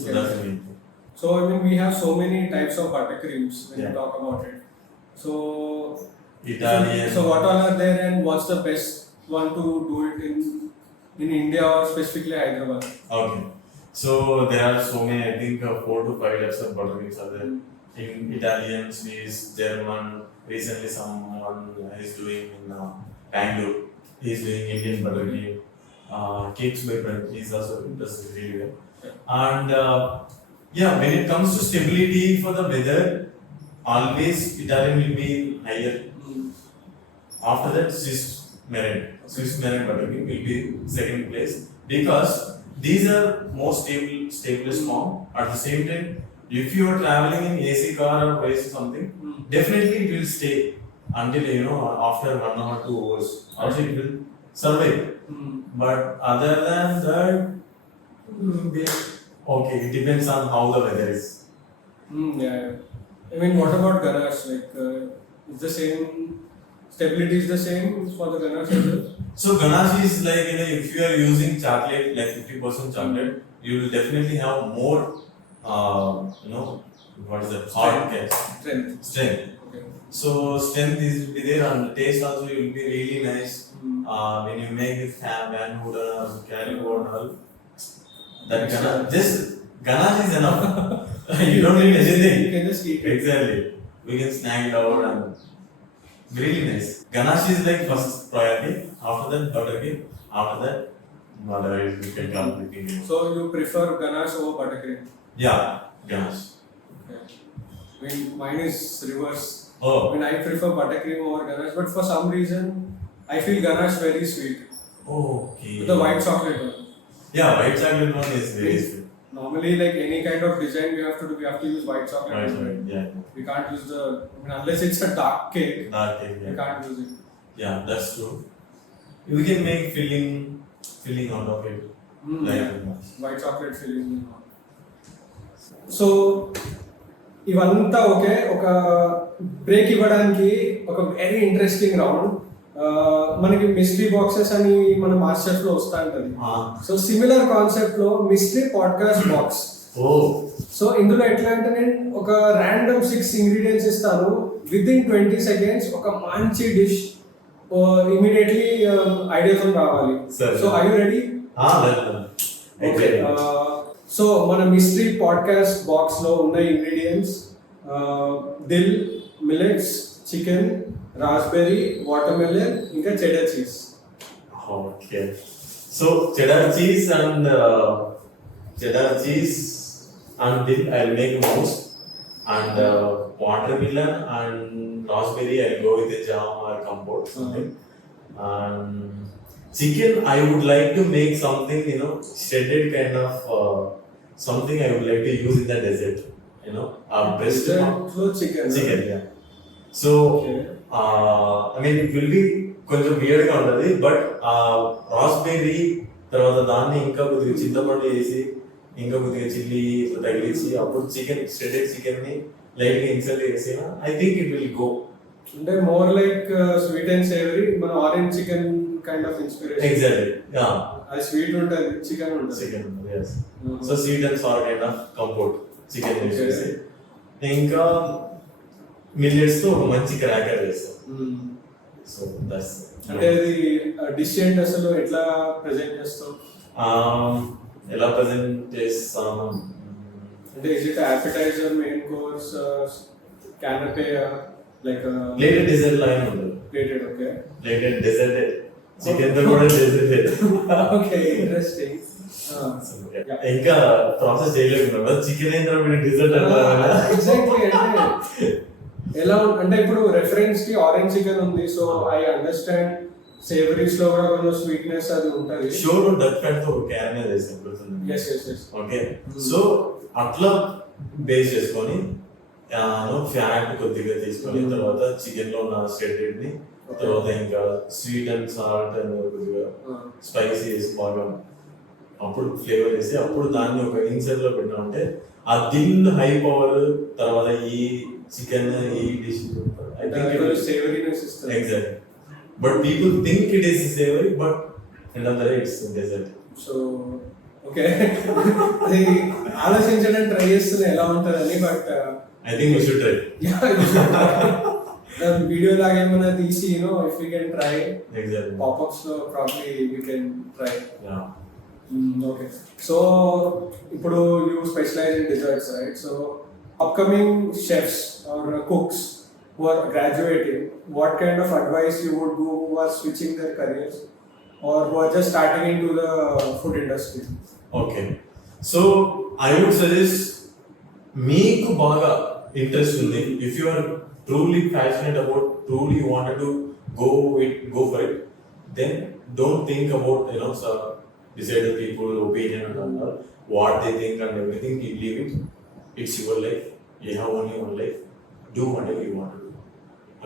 So Okay. that's the main thing. So I mean, we have so many types of buttercreams when you talk about it. So Italian. So what all are there, and what's the best one to do it in India or specifically Hyderabad? Okay. So there are so many, I think 4 to 5 types of buttercreams are there. In Italian, Swiss, German. Recently, someone is doing in Bangalore. He is doing Indian buttercream. Cakes by Bread. He's also does really well. And yeah, when it comes to stability for the weather, always Italian will be higher. After that, Swiss Merengue buttercream will be second place because these are more stablest form. At the same time, if you are traveling in AC car or AC something, definitely it will stay until after 1 or 2 hours. Also, it will survive. But other than that, okay, it depends on how the weather is. Yeah. I mean, what about ganache? Like, is the same stability is the same for the ganache as well? So ganache is like if you are using chocolate, like 50% chocolate, you will definitely have more, what is that? Strength. Okay. So strength is be there, and the taste also will be really nice. When you make it Van Houten or Calico and all, that ganache is enough. You don't need anything. You can just eat it. Exactly. We can snag it out and really nice. Ganache is like first priority. After that, buttercream. After that, whatever you can come with it. So you prefer ganache over buttercream? Yeah, ganache. Okay. I mean, mine is reverse. Oh. I mean, I prefer buttercream over ganache, but for some reason, I feel ganache very sweet. Okay. The white chocolate one. Yeah, white chocolate one is very sweet. Normally, like any kind of design we have to do, we have to use white chocolate. White right? chocolate, yeah. We can't use unless it's a dark cake, Dark cake, we yeah. can't use it. Yeah, that's true. We can make filling out of it. Like White chocolate filling. So ఇవంతా okay. ఒక break ఇవ్వడానికి ఒక very interesting round. మనకి mystery boxes అని మన masters లో వస్తా ఉంటది. సో సిమిలర్ కాన్సెప్ట్ లో మిస్టరీ పాడ్కాస్ట్ బాక్స్. సో ఇందులో ఎట్లా అంటే నేను ఒక ర్యాండమ్ 6 ఇంగ్రీడియంట్స్ ఇస్తాను. విత్ ఇన్ 20 seconds ఒక మంచి డిష్ ఇమీడియట్లీ ఐడియాతో రావాలి. So I you ready? Okay. So మన మిస్టరీ పాడ్కాస్ట్ బాక్స్ లో ఉన్న ingredients dill, millets, chicken, raspberry, watermelon, ఇంకా చెడర్ cheese. Okay. So cheddar cheese and dill I'll make most, and watermelon and raspberry I'll go with a jam or compote something. And chicken I would like to make something shredded kind of something I would like to use in the dessert. Breast chicken. Yeah. So I mean it will be కొంచెం weird గా ఉంటది, but raspberry తర్వాత దాన్ని ఇంకా కొద్దిగా చింతపండు వేసి ఇంకా కొద్దిగా చిల్లీ తగిలించి అప్పుడు shredded chicken ని లైట్ గా ఇన్సర్ట్ చేసిన I think it will go. అంటే more like sweet and savoury, మన orange chicken kind of inspiration. Exactly. అది స్వీట్ ఉంటుంది, చికెన్ ఉంటుంది. yes. So sweet and sour kind of compote chicken వేసేసి ఇంకా మిల్లెట్స్ తో ఒక మంచి క్రాకర్ వేస్తాం. సో దట్స్ అంటే అది డిష్ ఏంటి అసలు, ఎట్లా ప్రెజెంట్ చేస్తాం? ఎలా ప్రెజెంట్ చేస్తాం అంటే is it appetizer, main course, canapé, like plated dessert line ఉంటుంది. Plated. Okay. Plated dessert chicken తో కూడా డెజర్ట్. Okay, interesting. ఇంకా ప్రాసెస్ చేయలేకుండా చికెన్ ఏంటో మీరు డెజర్ట్ అంటారు. ఎగ్జాక్ట్లీ. అంటే ఎలా అంటే ఇప్పుడు రెఫరెన్స్ కి ఆరెంజ్ చికెన్ ఉంది, సో ఐ అండర్స్టాండ్ సేవరీస్ లో కూడా కొంచెం స్వీట్నెస్ అది ఉంటది. షోర్ డక్ ఫ్యాట్ తో క్యారమెల్ చేసాం. yes. ఓకే. సో అట్లా బేస్ చేసుకొని ఫ్యాట్ కొద్దిగా తీసుకొని తర్వాత చికెన్ లో ఉన్న షెడ్డెడ్ ని తర్వాత ఇంకా స్వీట్ అండ్ సాల్ట్ అండ్ కొద్దిగా స్పైసీ వేసి బాగా అప్పుడు ఫ్లేవర్ వేసి అప్పుడు దాన్ని ఒక ఇన్సర్ట్ లో పెట్టామంటే ఆ దిల్ హై పవర్ తర్వాత ఈ చికెన్ ఈ డిష్ ఐ థింక్ సేవరీనెస్ ఇస్తుంది. Exactly. But people think it is savoury, but end of the day it's dessert. So okay, అది ఆలోచించడానికి ట్రై చేస్తున్నా ఎలా ఉంటుందని. But I think we should try. Video లాగా ఏమైనా తీసి if you can try exactly popups లో probably you can try. Okay. So ఇప్పుడు you specialise in desserts, right? So upcoming chefs or cooks who are graduating, what kind of advice you would do who are switching their careers? or who are just starting into the food industry? Okay so I would suggest మీకు బాగా interest ఉంది if you are truly passionate about truly wanted to go for it then don't think about decided people opinion and what they think and everything you leave it it's your life you have only your life do whatever you want to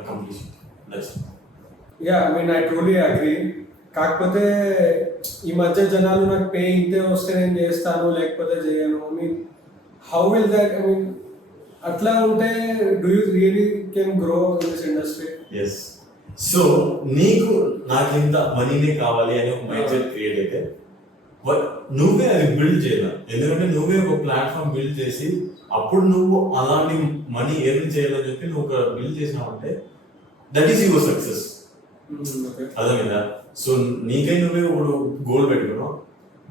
accomplish it that's Yeah, I mean, I truly agree. కాకపోతే ఈ మధ్య జనాలు నాకు పే ఇంతే వస్తే నేను చేస్తాను లేకపోతే చేయను. I mean how will that, I mean అట్లా ఉంటే do you really can grow in this industry? Yes so నీకు నాకు ఇంత మనీనే కావాలి అని ఒక మైండ్ సెట్ క్రియేట్ అయితే నువ్వే అది బిల్డ్ చేయాలి. ఎందుకంటే నువ్వే ఒక ప్లాట్ఫామ్ బిల్డ్ చేసి అప్పుడు నువ్వు అలాంటి మనీ ఎర్న్ చేయాలని చెప్పి నువ్వు ఒక బిల్డ్ చేసినావంటే దట్ ఈస్ యువర్ సక్సెస్. అర్థమైందా? సో నీకై నువ్వే ఇప్పుడు గోల్ పెట్టుకున్నావు,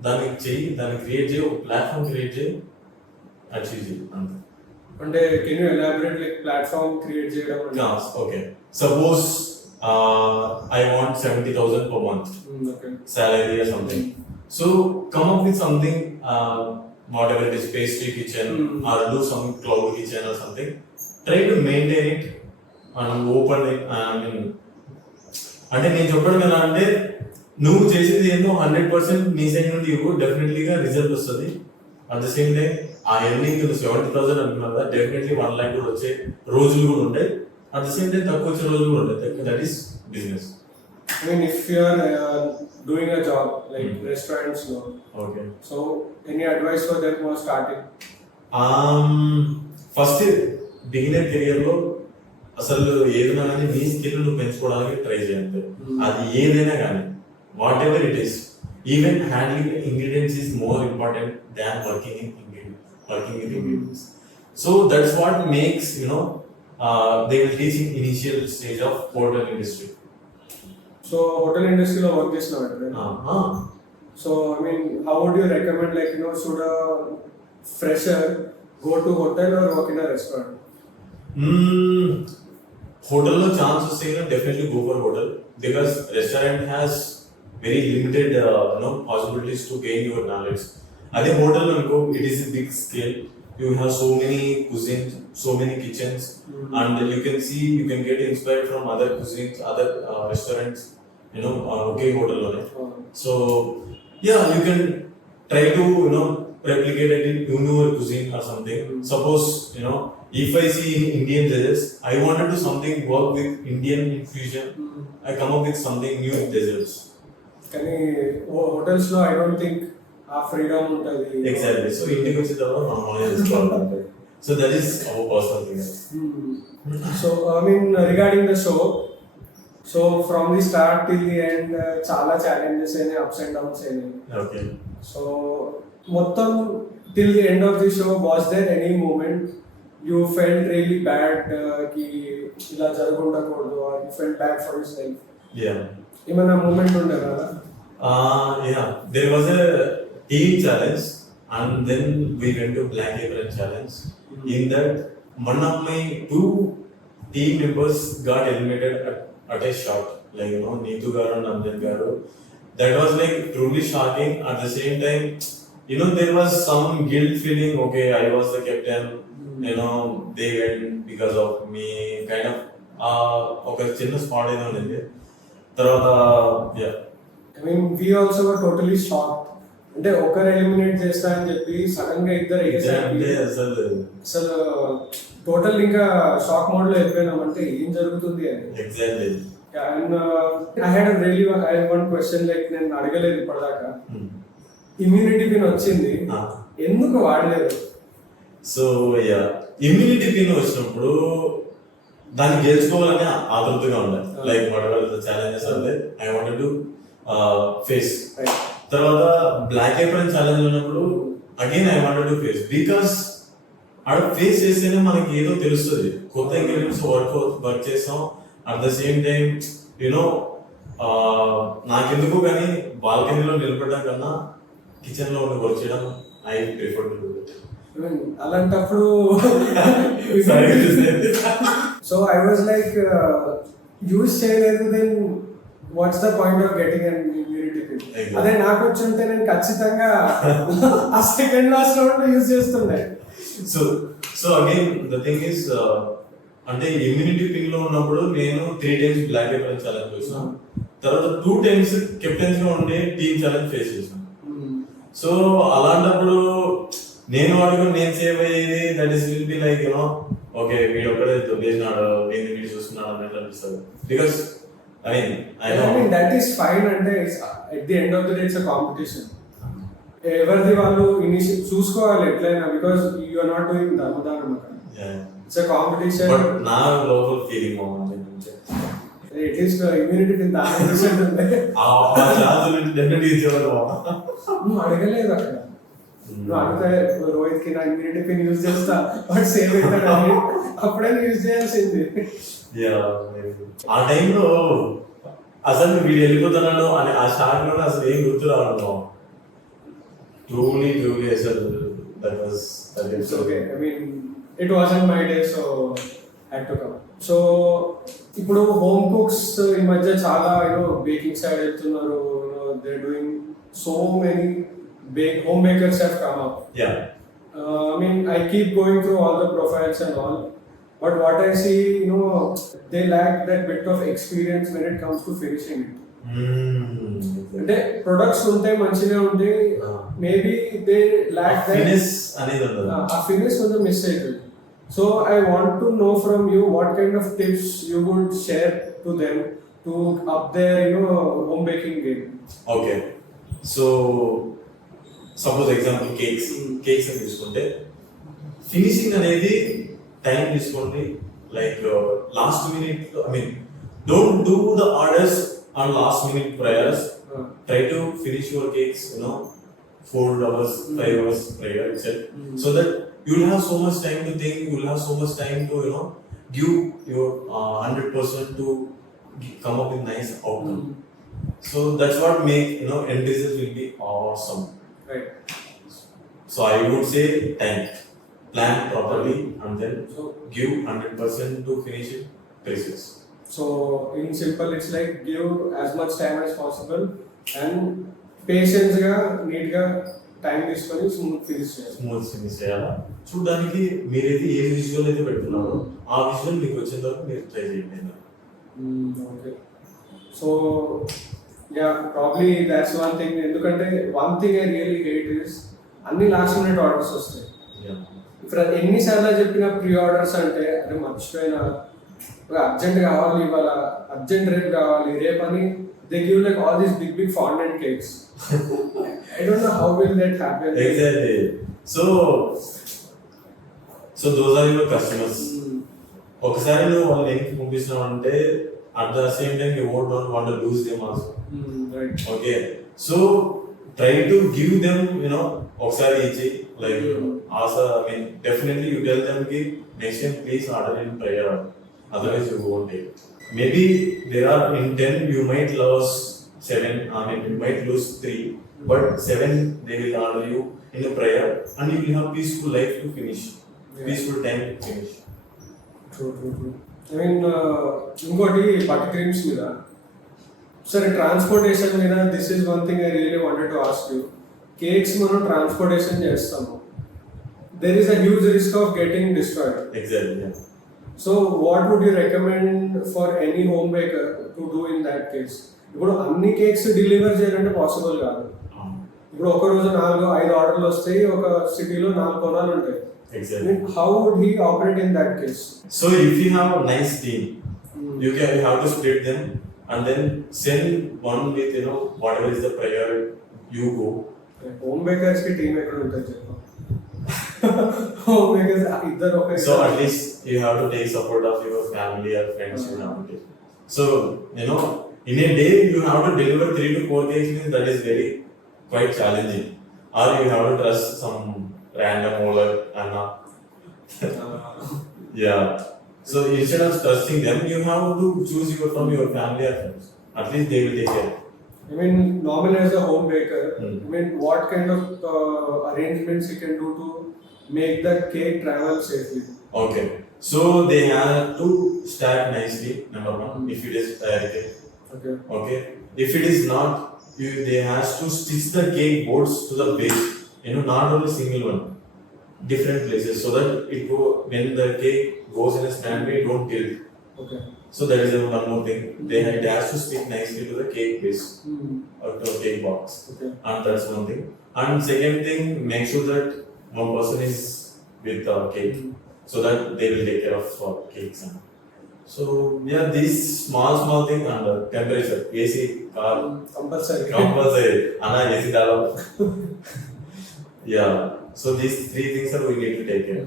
దానికి చెయ్యి, దాన్ని క్రియేట్ చేయి, ఒక ప్లాట్ఫామ్ క్రియేట్ చేయి, అచీవ్ చేయి అంతే. అంటే can you elaborate like platform create చేయడం? Okay suppose I want 70,000 per month salary or something. So come up with something, whatever it is, pastry kitchen or do some cloud kitchen or something. Try to maintain it and open it. అంటే నేను చెప్పడం ఎలా అంటే నువ్వు చేసేది ఏందో 100% నీ సైడ్ నుండి ఇవ్వు, డెఫినెట్లీగా రిజల్ట్ వస్తుంది. అట్ ద సేమ్ టైం ఆ ఎర్నింగ్ 70,000 అంటున్నారు కదా, డెఫినెట్లీ 1 lakh కూడా వచ్చే రోజులు కూడా ఉంటాయి. అట్ ద సేమ్ టైం తక్కువ వచ్చే రోజులు కూడా ఉంటాయి. That is business. I mean, if you are doing a job like restaurants, no. Okay. So, any advice for them who are starting? First beginner career లో అసలు ఏదైనా కానీ నీ స్కిల్ నువ్వు పెంచుకోవడానికి ట్రై చేయండి. అది ఏదైనా కానీ what ever it is, even handling ingredients is more important than working with ingredients. So that's what makes they will teach in initial stage of hotel industry. So hotel industry lo work chestunnaru. So I mean, how would you recommend, like, should a fresher go to hotel or work in a restaurant? Hotel lo chance vaste definitely go for hotel, because restaurant has very limited possibilities to gain your knowledge. Ade hotel lo it is a big scale. You have so many cuisines, so many kitchens, and you can get inspired from other cuisines, other restaurants, okay, hotel lo. So yeah, you can try to replicate it in your cuisine or something. Suppose if I see Indian desserts, I want to do something work with Indian infusion. I come up with something new desserts. Kani hotels lo I don't think ఆ freedom ఉంటుంది. Exactly. So ఇంటికి వచ్చిన తర్వాత మనం on చేసుకోవాలి. So that is our personal thing. So I mean regarding the show, so from the start till the end చాలా challenges అయినాయి, ups and downs అయినాయి. ఓకే. సో మొత్తం till the end of the show, was there any moment you felt really bad కి ఇలా జరగకూడదు, or you felt bad for yourself? Yeah, ఏమైనా మూమెంట్ ఉండే కదా? Yeah, there was a team challenge and then we went to Black Apron challenge. In that, one of my 2 team members got eliminated at a shot, like Neetu garu and Nandan garu. That was like truly shocking. At the same time, there was some guilt feeling. Okay, I was the captain, they went because of me, kind of oka chinna spot edo undi tarvata. Yeah, I mean, we also were totally shocked. అంటే ఒకరు ఎలిమినేట్ చేస్తా అని చెప్పి సడన్ గా ఇద్దరు అసలు టోటల్ ఇంకా shock mode లో వెళ్ళిపోయినామంటే ఏం జరుగుతుంది అని. Exactly. And I had really one question, like నేను అడగలేదు ఇప్పటిదాకా. ఇమ్యూనిటీ పిన్ వచ్చింది, ఎందుకు వాడలేదు? సో యా, ఇమ్యూనిటీ పిన్ వచ్చినప్పుడు దాన్ని గెలుచుకోవాలని ఆతృతగా ఉండాలి. లైక్ వాట్ ఛాలెంజెస్ అంటే ఐ వాంటెడ్ టు ఫేస్. తర్వాత బ్లాక్ ఏప్రిల్ ఛాలెంజ్ ఉన్నప్పుడు again I wanted to face, because ఆడ ఫేస్ చేస్తేనే మనకి ఏదో తెలుస్తుంది. కొత్త ఇంగ్రీడియంట్స్ వర్క్ చేస్తాం. అట్ ద సేమ్ టైం నాకెందుకు కానీ బాల్కనీలో నిలబడడం కన్నా కిచెన్ లో వర్క్ చేయడం I prefer to do it. అలాంటప్పుడు so I was like use చేయలేదు, then what's the point of getting an immunity? Exactly. అదే నాకు వచ్చుంటే నేను ఖచ్చితంగా ఆ సెకండ్ లాస్ట్ రౌండ్ యూజ్ చేస్తుండే. So again the thing is అంటే ఇమ్యూనిటీ పింగ్ లో ఉన్నప్పుడు నేను 3 times బ్లాక్ పేపర్ ఛాలెంజ్ చేసాను, తర్వాత 2 times కెప్టెన్స్ లో ఉండే టీమ్ ఛాలెంజ్ ఫేస్ చేసాను. సో అలాంటప్పుడు నేను అడుగు నేను సేవ్ అయ్యేది that is will be like you know okay వీడు ఒక్కడే దొబ్బేసినాడు వీడు చూస్తున్నాడు అన్నట్టు అనిపిస్తుంది. Because I mean that is fine. అంటే at the end of the day it's a competition. ఎవరిది వాళ్ళు ఇనిషియేట్ చూసుకోవాలి ఎట్లయినా, because you are not doing ధర్మదానం అక్కడ. It's a competition. బట్ నా లోపల ఫీలింగ్ అట్లీస్ట్ ఇమ్యూనిటీ కింద అడగలేదు అక్కడ. నువ్వు అడిగితే రోహిత్ కి నా ఇమ్యూనిటీ పిన్ యూజ్ చేస్తా బట్ సేవ్ అవుతాడు అప్పుడే యూజ్ చేయాల్సింది. ఆ టైంలో అసలు వీడు వెళ్ళిపోతున్నాడు అని ఆ షాట్ లో అసలు ఏం గుర్తు రావడం. ట్రూలీ అసలు that was okay. I mean it wasn't my day, so I had to come. So ఇప్పుడు హోమ్ కుక్స్ ఈ మధ్య చాలా బేకింగ్ సైడ్ వెళ్తున్నారు. They doing so many home bakers have come up. Yeah. I mean, I keep going through all the profiles and all, but what I see, they lack that bit of experience when it comes to finishing it. అంటే products ఉంటాయి మంచిగా ఉంటాయి, maybe they lack that finish అనేది ఉండదు. ఆ finish కొంచెం miss అవుతుంది. So I want to know from you what kind of tips you would share to them to up their home baking game. Okay, so suppose example cakes అని తీసుకుంటే finishing అనేది time తీసుకోండి. Like last minute I mean don't do the orders on last minute priors. Try to finish your cakes 4 hours 5 hours prior itself, so that you will have so much time to think, you will have so much time to give your 100% to come up with nice outcome. So that's what make end result will be awesome. Right. So I would say time, plan properly and then give 100% to finish it precious. So in simple it's like give as much time as possible and patience గా నీట్ గా టైం తీసుకొని smooth finish చేయాలా. చూడడానికి మీరైతే ఏ విజువల్ అయితే పెడుతున్నారో ఆ విజువల్ మీకు వచ్చేంత వరకు మీరు ట్రై చేయండి. Okay, so yeah probably that's one thing. ఎందుకంటే one thing I really hate is అన్ని లాస్ట్ మినిట్ ఆర్డర్స్ వస్తాయి. ఇప్పుడు ఎన్నిసార్లు చెప్పిన ప్రీ ఆర్డర్స్ అంటే అరే మర్చిపోయినా, అర్జెంట్ కావాలి ఇవాళ, అర్జెంట్ రేపు కావాలి రేపు అని they give like all these big fondant cakes. I don't know how will that happen. Exactly. So those are your customers. ఒకసారి నువ్వు వాళ్ళ లింక్ పంపిస్తున్నావు అంటే at the same time you don't want to lose them also. Right. Okay, so try to give them ఒకసారి ఇచ్చి like I mean definitely you tell them కి next time please order in prior, otherwise you won't take. Maybe there are in 10 you might lose 7, I mean you might lose 3, but 7 they will order you in a prayer and you will have peaceful life to finish. Yeah. Peaceful time to finish. True. I mean ingoti butter creams mida sir transportation mida this is one thing I really wanted to ask you. Cakes మనం transportation చేస్తాము, there is a huge risk of getting destroyed. Exactly, yeah. So what would you recommend for any home baker to do in that case? ఇప్పుడు అన్ని cakes deliver చేయాలంటే పాసిబుల్ కాదు. ఇప్పుడు ఒక రోజు 4-5 ఆర్డర్లు వస్తాయి, ఒక సిటీలో 4 కొనాలు ఉంటాయి. Exactly. How would he operate in that case? So if you have a nice team, you have to split them and then send one with whatever is the prayer you go. Home bakers కి టీమ్ ఎక్కడ ఉంటుంది చెప్పు. Home bakers ఇద్దరు ఒక. So at least you have to take support of your family or friends. You have to take. So in a day you have to deliver 3 to 4 cakes, means that is very quite challenging. Or you have to trust some random owner and yeah. So instead of trusting them, you have to choose from your family or friends. At least they will take care. I mean, normally as a home baker, I mean, what kind of arrangements you can do to make the cake travel safely? Okay. So they have to stack nicely. Number 1, if it is okay. If it is not, they has to stitch the cake boards to the base. You know, not only single one, different places, so that it go when the cake goes in a stand way, it won't tilt. Okay. So that is one more thing. They has to stick nicely to the cake base or to a cake box. Okay. And that's one thing. And second thing, make sure that one person is with the cake, so that they will take care of cakes. So yeah, these small thing and temperature, AC, car, compulsory. Anna AC dalo. Yeah. So these three things are we need to take care.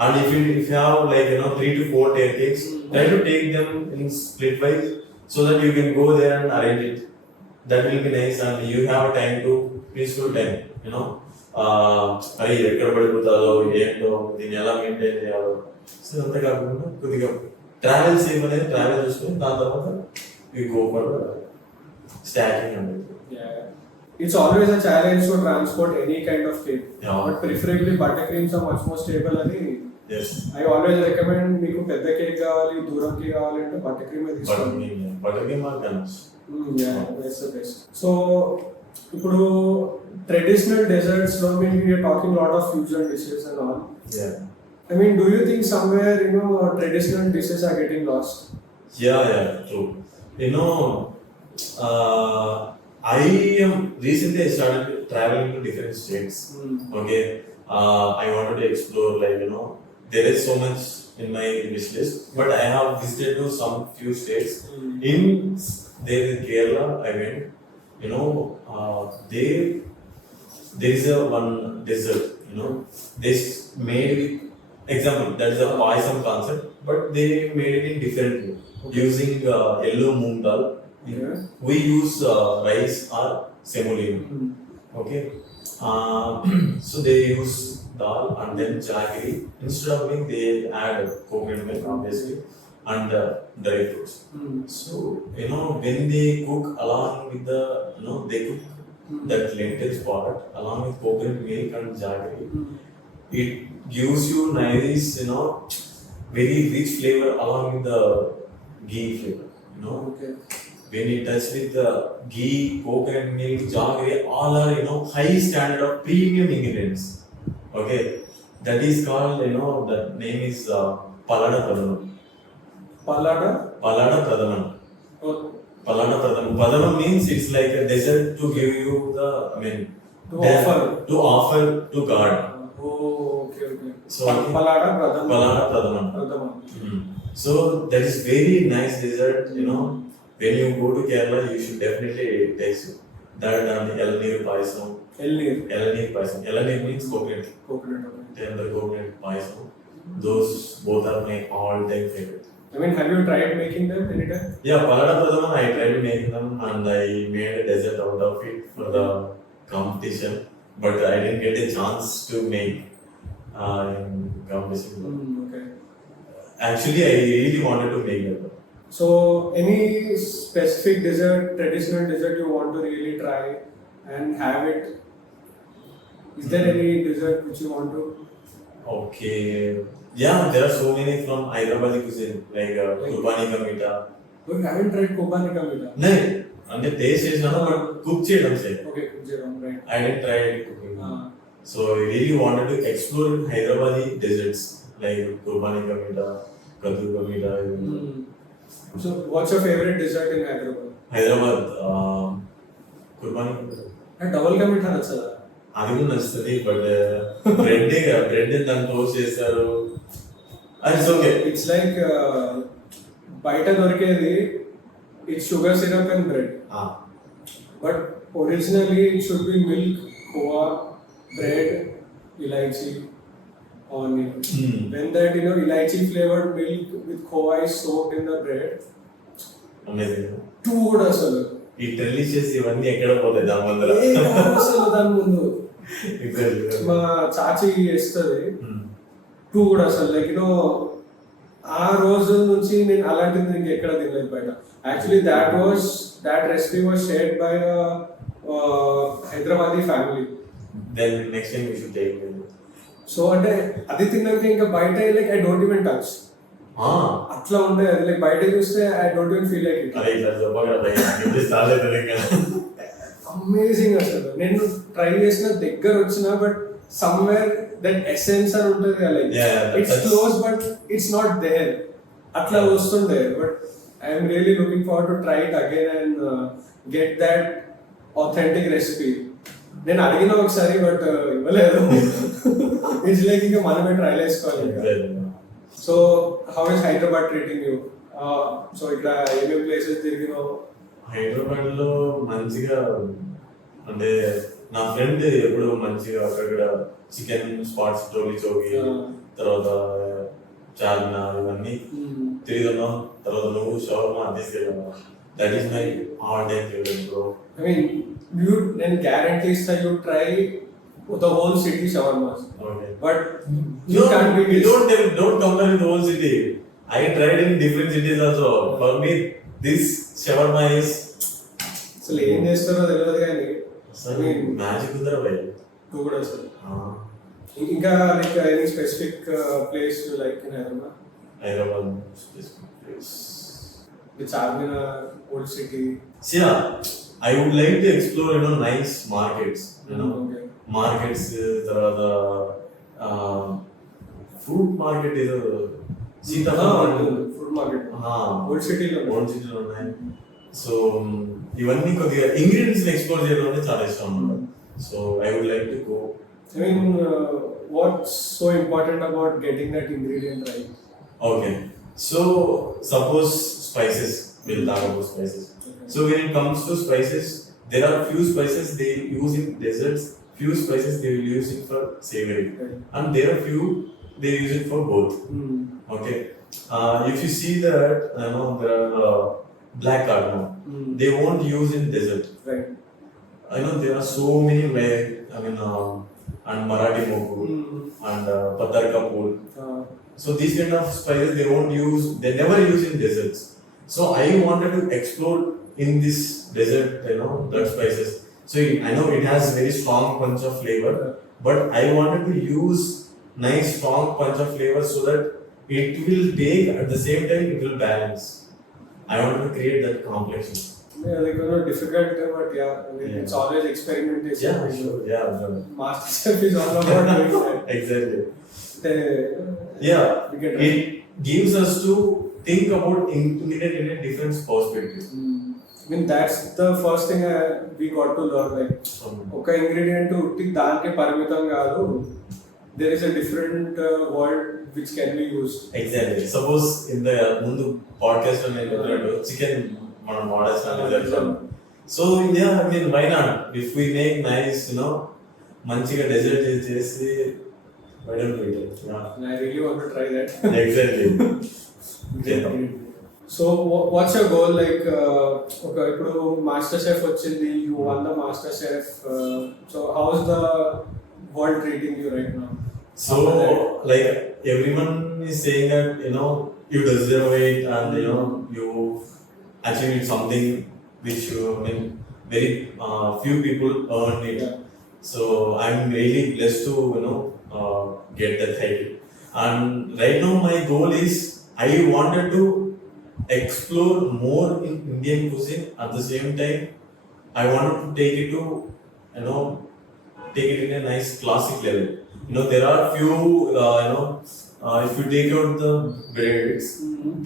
And if you have like 3 to 4 tier cakes, try to take them in split wise, so that you can go there and arrange it. That will be nice, and you have time to peaceful time. అది ఎక్కడ పడిపోతుందో ఏంటో దీన్ని ఎలా మెయింటైన్ చేయాలో, సో అంతే కాకుండా కొద్దిగా ట్రావెల్ సేఫ్ అనేది ట్రావెల్ చూసుకొని దాని తర్వాత యూ గో ఫర్ స్టాకింగ్ అనేది. It's always a challenge to transport any kind of cake. Yeah. But preferably buttercreams are much more stable అని. Yes. I always recommend మీకు పెద్ద కేక్ కావాలి, దూరం కేక్ కావాలంటే బటర్క్రీమ్ తీసుకోండి. Buttercream or ganache. Yeah, that's the best. So ఇప్పుడు traditional desserts లో we are talking a lot of fusion dishes and all. Yeah. I mean, do you think somewhere traditional dishes are getting lost? Yeah, true. I recently I started traveling to different states. Okay, I wanted to explore, like there is so much in my wish list, but I have visited to some few states. In Kerala, I went. There is a one dessert. They made with example, that is a payasam concept, but they made it in different way, using yellow moong dal. Yeah. We use rice or semolina. Okay. So they use dal and then jaggery. Instead of milk, they add coconut milk, obviously, and dry fruits. So when they cook along with the they cook that lentils part along with coconut milk and jaggery, it gives you nice very rich flavor along with the ghee flavor. Okay. When you touch with the ghee, coconut milk, jaggery, all are high standard of premium ingredients. Okay, that is called that name is Palada Pradanam. Palada Pradanam. Oh. Palada Pradanam. Pradanam means it's like a dessert to give you the to offer to God. Oh, okay. So Palada Pradanam. So that is very nice dessert. When you go to Kerala, you should definitely taste it. That and Elanir Payasam. Elanir Payasam. Elanir means coconut. Then the coconut Payasam. Those both are my all-time favorite. I mean, have you tried making them anytime? Yeah, Palada Pradanam, I tried making them and I made a dessert out of it for the competition. But I didn't get a chance to make in competition. Okay. Actually, I really wanted to make it. So, any specific dessert, traditional dessert you want to really try and have it? Is there any dessert which you want to? Okay. Yeah, there are so many from Hyderabadi cuisine, like Kurbani ka meetha. Oh, you haven't tried Kurbani ka meetha? No, అంటే టేస్ట్ చేసినాను but cook చేయడం same. Okay, right. I didn't try it cooking. So I really wanted to explore Hyderabadi desserts like Kurbani ka meetha, Kaddu ka meetha. So, what's your favorite dessert in Hyderabad? Hyderabad, Kurbani ka meetha. Double ka meetha nachada? అది కూడా నచ్చుతుంది, but bread దాన్ని టోస్ట్ చేస్తారు. It's like బయట దొరికేది it's sugar syrup and bread. But originally it should be milk, khoa, bread, elaichi, onion. When that elaichi flavored milk with khoa is soaked in the bread, amazing. Too good asalu. ఈ డెలిషియస్ ఇవన్నీ ఎక్కడ పోతాయి దాని ముందర? అసలు దాని ముందు మా చాచి చేస్తుంది టూ కూడా అసలు లైక్ ఆ రోజు నుంచి నేను అలాంటిది ఇంక ఎక్కడ తినలేదు బయట. Actually that recipe was shared by a Hyderabadi family. Then next time we should take it. So అంటే అది తిన్నాక ఇంకా బయట like I don't even touch. అట్లా ఉండే అది లైక్ బయట చూస్తే I don't even feel like it. అరే ఇట్లా చెప్పగా అమేజింగ్ అసలు. నేను ట్రై చేసిన దగ్గర వచ్చిన బట్ సమ్వేర్ దట్ ఎసెన్స్ అని ఉంటుంది like it's close but it's not there అట్లా వస్తుండే. But I'm really looking forward to try it again and get that authentic recipe. నేను అడిగిన ఒకసారి బట్ ఇవ్వలేదు. ఇట్స్ లైక్ ఇంకా మనమే ట్రై చేసుకోవాలి. So how is Hyderabad treating you? So ఇక్కడ ఏమేమి ప్లేసెస్ తిరిగినావు? హైదరాబాద్ లో మంచిగా అంటే నా ఫ్రెండ్ ఎప్పుడు మంచిగా అక్కడ చికెన్ స్పాట్స్ టోలీ చౌకి తర్వాత చార్మినార్ ఇవన్నీ తిరుగుతున్నాం. తర్వాత నువ్వు షవర్మా తీసుకెళ్ళావు. That is my all time favourite bro. I mean నేను గ్యారంటీ ఇస్తా you try the whole city shawarmas. But You don't compare with the whole city. I tried in different cities also. For me, this shawarma is. అసలు ఏం చేస్తారో తెలియదు కానీ మ్యాజిక్ ఉందరా భయ్. నువ్వు కూడా అసలు ఇంకా like any specific place like in Hyderabad? Hyderabad specific place the Charminar, old city. Yeah, I would like to explore nice markets. Okay. Markets తర్వాత ఫ్రూట్ మార్కెట్ ఏదో ఫుడ్ మార్కెట్ ఓల్డ్ సిటీలో ఉన్నాయి. సో ఇవన్నీ కొద్దిగా ఇంగ్రీడియంట్స్ ఎక్స్ప్లోర్ చేయడం అంటే చాలా ఇష్టం అన్నమాట. So I would like to go. I mean what's so important about getting that ingredient right? Okay, so suppose spices, we'll talk about spices. So when it comes to spices, there are few spices they use in desserts, few spices they will use it for savory, and there are few they use it for both. Okay, if you see that there are black cardamom, they won't use in dessert. Right. I know there are so many and Marathi mogu and Patar Kapoor. So these kind of spices they won't use, they never use in desserts. So I wanted to explore in this dessert, that spices. So I know it has very strong punch of flavor, but I wanted to use nice strong punch of flavor so that it will take at the same time it will balance. I wanted to create that complexion. Yeah, like difficult, but it's always experimentation. Yeah, sure. Yeah. Master chef is all about doing that. Exactly. It gives us to think about ingredient in a different perspective. I mean that's the first thing we got to learn, like oka ingredient utti danke పరిమితం కాదు, there is a different world which can be used. Exactly. Suppose in the mundu podcast lo nenu చెప్పినట్టు chicken మనం వాడేస్తాం. So yeah, I mean why not? If we make nice, మంచిగా డెజర్ట్ చేసి why don't we do it? Yeah. I really want to try that. Exactly. So what's your goal, like okay ఇప్పుడు master chef వచ్చింది, you won the master chef, so how is the world treating you right now? So like everyone is saying that you deserve it and you achieved something which very few people earned it. Yeah. So I'm really blessed to get that title. And right now my goal is I wanted to explore more in Indian cuisine. At the same time I wanted to take it to take it in a nice classic level. There are few if you take out the breads,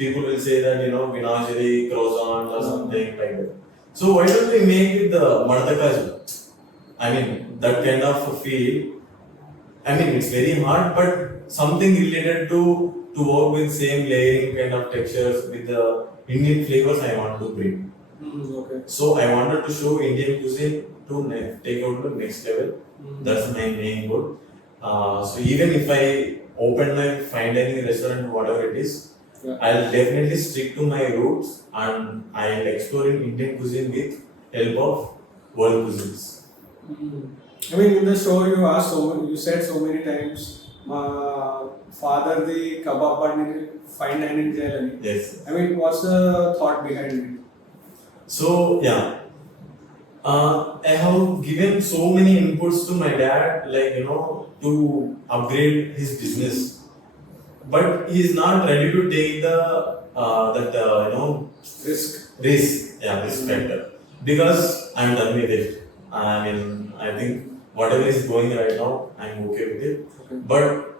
people will say that vinagre, croissant or something like that. So why don't we make it the Martakaju? I mean that kind of feel. I mean it's very hard, but something related to work with same layering kind of textures with the Indian flavors I want to bring. Okay. So I wanted to show Indian cuisine to take out to the next level. That's my main goal. So even if I open my fine dining restaurant, whatever it is, I'll definitely stick to my roots and I'll explore in Indian cuisine with help of world cuisines. I mean in the show you said so many times మా father the kebab బండి fine dining చేయాలని. Yes. I mean what's the thought behind it? So yeah, I have given so many inputs to my dad, like to upgrade his business, but he is not ready to take the Risk factor because I'm done with it. I mean, I think whatever is going right now, I'm okay with it. Okay. But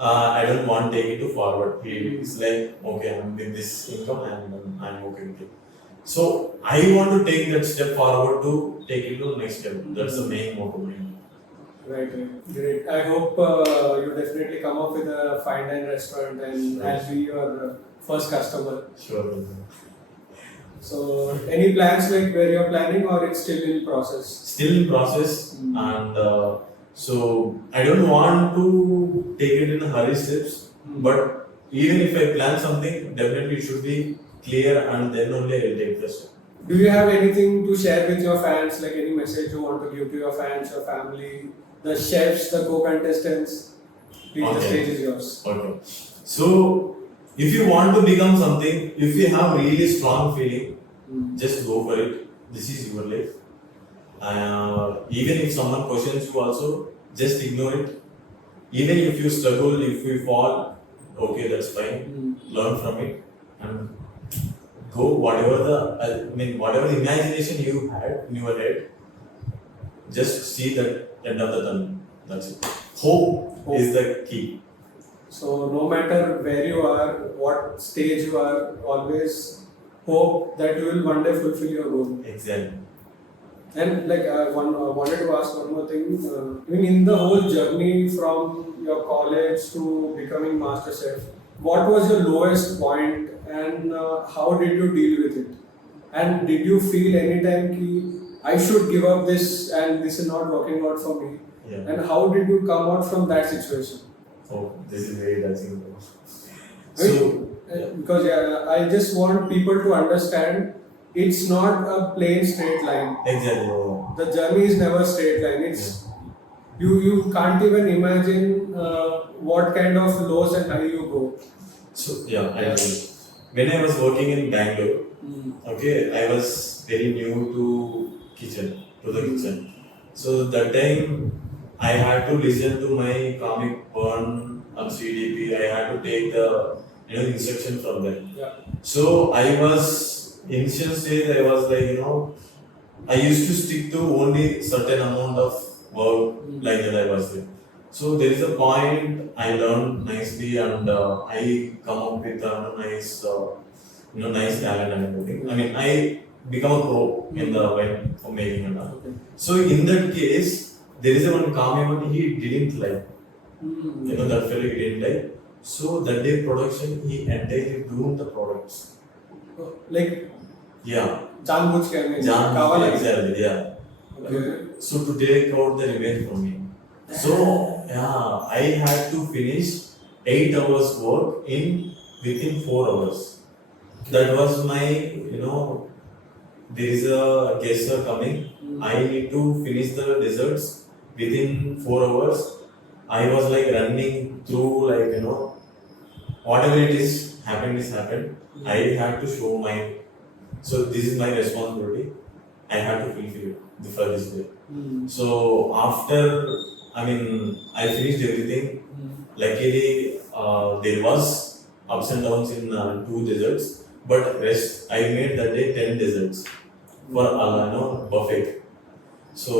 I don't want to take it to forward. It's like, okay, I'm with this income and I'm okay with it. So I want to take that step forward to take it to the next step. That's the main motto. Right. Great. I hope you definitely come up with a fine dine restaurant and I'll be your first customer. Sure. So, any plans like where you're planning or it's still in process? Still in process, and so I don't want to take it in a hurry steps. But even if I plan something, definitely it should be clear, and then only I'll take the step. Do you have anything to share with your fans, like any message you want to give to your fans, your family, the chefs, the co-contestants? Please, the Okay. stage is yours. Okay. So if you want to become something, if you have really strong feeling, just go for it. This is your life. Even if someone questions you also, just ignore it. Even if you struggle, if you fall, okay, that's fine. Learn from it and go whatever the imagination you had in your head, just see that end of the tunnel. That's it. Hope is the key. So, no matter where you are, what stage you are, always hope that you will one day fulfill your goal. Exactly. And like I wanted to ask one more thing. I mean, in the whole journey from your college to becoming master chef, what was your lowest point and how did you deal with it? And did you feel anytime ki I should give up this and this is not working out for me? Yeah. And how did you come out from that situation? Oh, this is very touching. Right? So, Because I just want people to understand it's not a plain straight line. exactly. The journey is never straight line. It's you can't even imagine what kind of lows and high you go. So yeah, I know. When I was working in Bangalore, okay, I was very new to the kitchen. So that time I had to listen to my comic burn on CDP. I had to take the instruction from them. Yeah. So I was initial stage. I was like I used to stick to only certain amount of work like that I was doing. So there is a point I learned nicely and I come up with a nice talent and everything. I mean I become a pro in the wine for making and all. Okay. So in that case, there is a one comment he didn't like. That fellow he didn't like. So that day production he entirely doomed the products. Like Yeah. जानबूझ के हमें कावा लगी. Exactly. Yeah. Okay. So to take out the revenge from me. So yeah, I had to finish 8 hours work within 4 hours. That was my there is a guest coming. I need to finish the desserts within 4 hours. I was like running through whatever it is happened. I had to show my. So this is my responsibility. I had to fulfill it for this day. So after I finished everything. Luckily, there was ups and downs in 2 desserts, but rest I made that day 10 desserts for buffet. So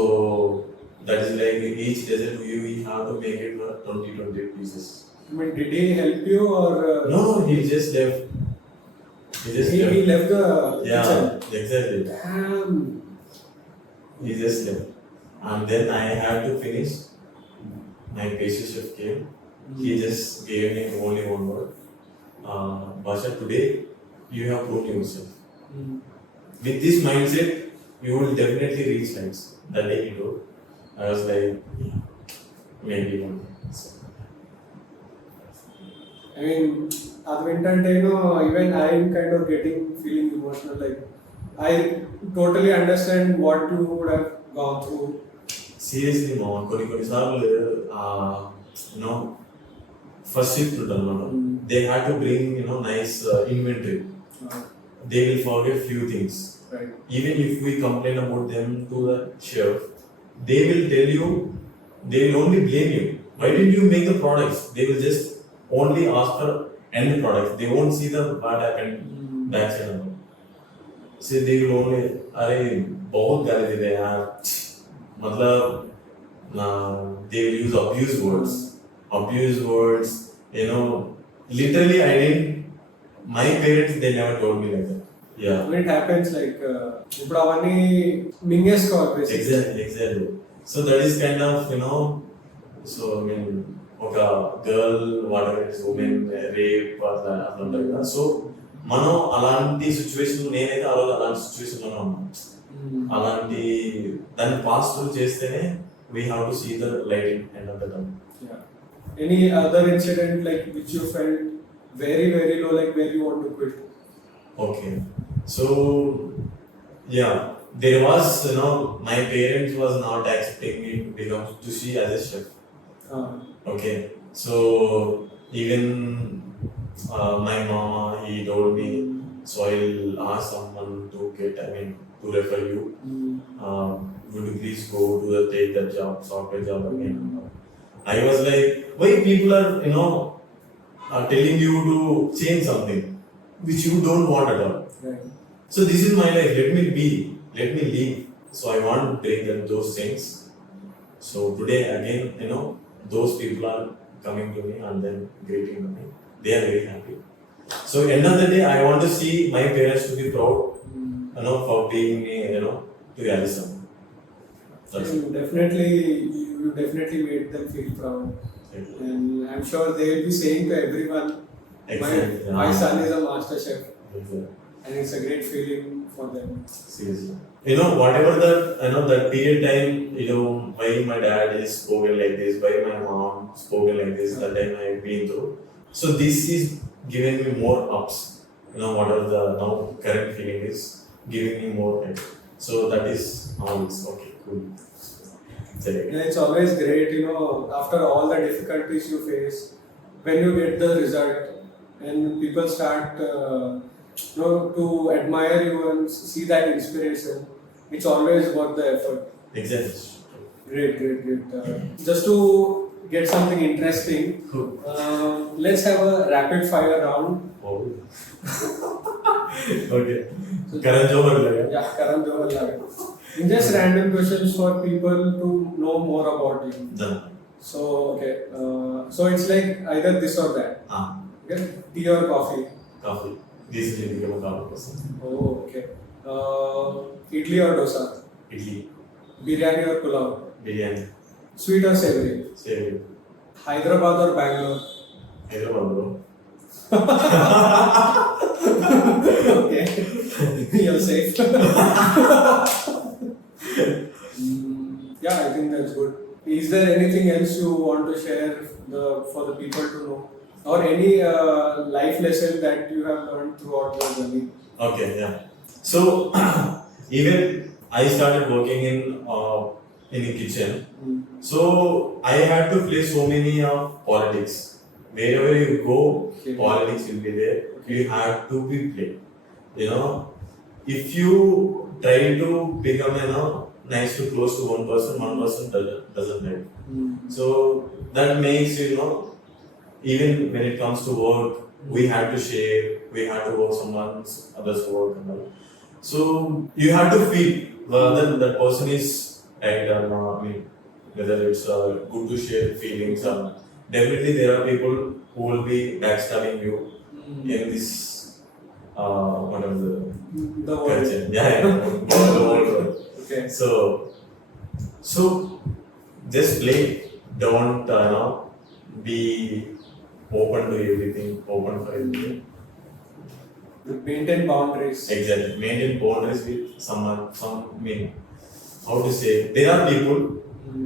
that is like each dessert we have to make it 20 pieces. I mean, did he help you or? No, he just left. He left the Yeah, kitchen. exactly. Damn. He just left. And then I had to finish. My pastry chef came. He just gave me only one word. Basha, today you have proved yourself. With this mindset, you will definitely reach heights. That day he told. I was like, yeah, maybe one day. So, I mean, at వింటంటే even I am kind of feeling emotional. Like I totally understand what you would have gone through. seriously, Mohan, కొన్నిసార్లు first shift ఉందన్నమాట. They had to bring nice inventory. They will forget few things. Right. Even if we complain about them to the chef, they will tell you, they will only blame you. Why didn't you make the products? They will just only ask for end products. They won't see the what happened backside. So they will only, अरे बहुत गाली दे रहे हैं यार, matlab, they will use abuse words, you know, literally my parents, they never told me like that. Yeah. When it happens like ఇప్పుడు అవన్నీ మింగేసుకోవాలి basically. Exactly. So that is kind of, you know, so I mean, ఒక girl whatever it is, women rape అట్లా ఉంటాయి కదా. సో మనం అలాంటి సిచ్యువేషన్, నేనైతే ఆ రోజు అలాంటి సిచ్యువేషన్ లోనే ఉన్నాను. అలాంటి దాన్ని పాస్ త్రూ చేస్తేనే we have to see the light in end of the tunnel. Yeah. Any other incident like which you felt very very low, like where you want to quit? Okay. So yeah, there was, you know, my parents was not accepting me to become to see as a chef. Okay. So even my mama, he told me, so I'll ask someone to to refer you. Would you please go to take that job, software job again? I was like, why people are, you know, are telling you to change something which you don't want at all. Right. So this is my life. Let me live. So I want to bring them those things. So today again, you know, those people are coming to me and then greeting me. They are very happy. So end of the day, I want to see my parents to be proud, you know, for being me, you know, to Allison. That's it. Definitely, you definitely made them feel proud, Exactly. and I'm sure they will be saying to everyone, Exactly. my son is a master chef, Exactly. and it's a great feeling for them. Seriously. You know, whatever that period time, you know, why my dad is spoken like this, why my mom spoken like this, that time I've been through. So this is giving me more ups. You know, whatever the now current feeling is, giving me more help. So that is how it's okay, cool. Yeah, it's always great, you know, after all the difficulties you face, when you get the result and people start, you know, to admire you and see that inspiration, it's always worth the effort. Exactly. Great. Just to get something interesting, Cool. let's have a rapid fire round. Oh. Okay. Karan Johar laga. Yeah, Karan Johar laga. Just random questions for people to know more about you. Done. So, okay. So it's like either this or that. Okay. Tea or coffee? Coffee. Recently became a coffee person. Oh, okay. Idli or dosa? Idli. Biryani or pulao? Biryani. Sweet or savory? Savory. Hyderabad or Bangalore? Hyderabad, bro. Okay. You're safe. Yeah, I think that's good. Is there anything else you want to share for the people to know? Or any life lesson that you have learned throughout your journey? Okay, yeah. So even I started working in a kitchen. So I had to play so many politics. Wherever you go, Okay. politics will be there. You have to be played. You know, if you try to become, you know, nice to close to one person doesn't help. So that makes, you know, even when it comes to work, we have to share, we have to work someone others work and all. So you have to feel whether that person is right or not. I mean, whether it's good to share feelings or not. Definitely there are people who will be backstabbing you in this whatever The world. culture. Yeah. The world. Okay. So just play. Don't be open to everything. Open for everything. Maintain boundaries. Exactly. Maintain boundaries with someone. How to say? There are people.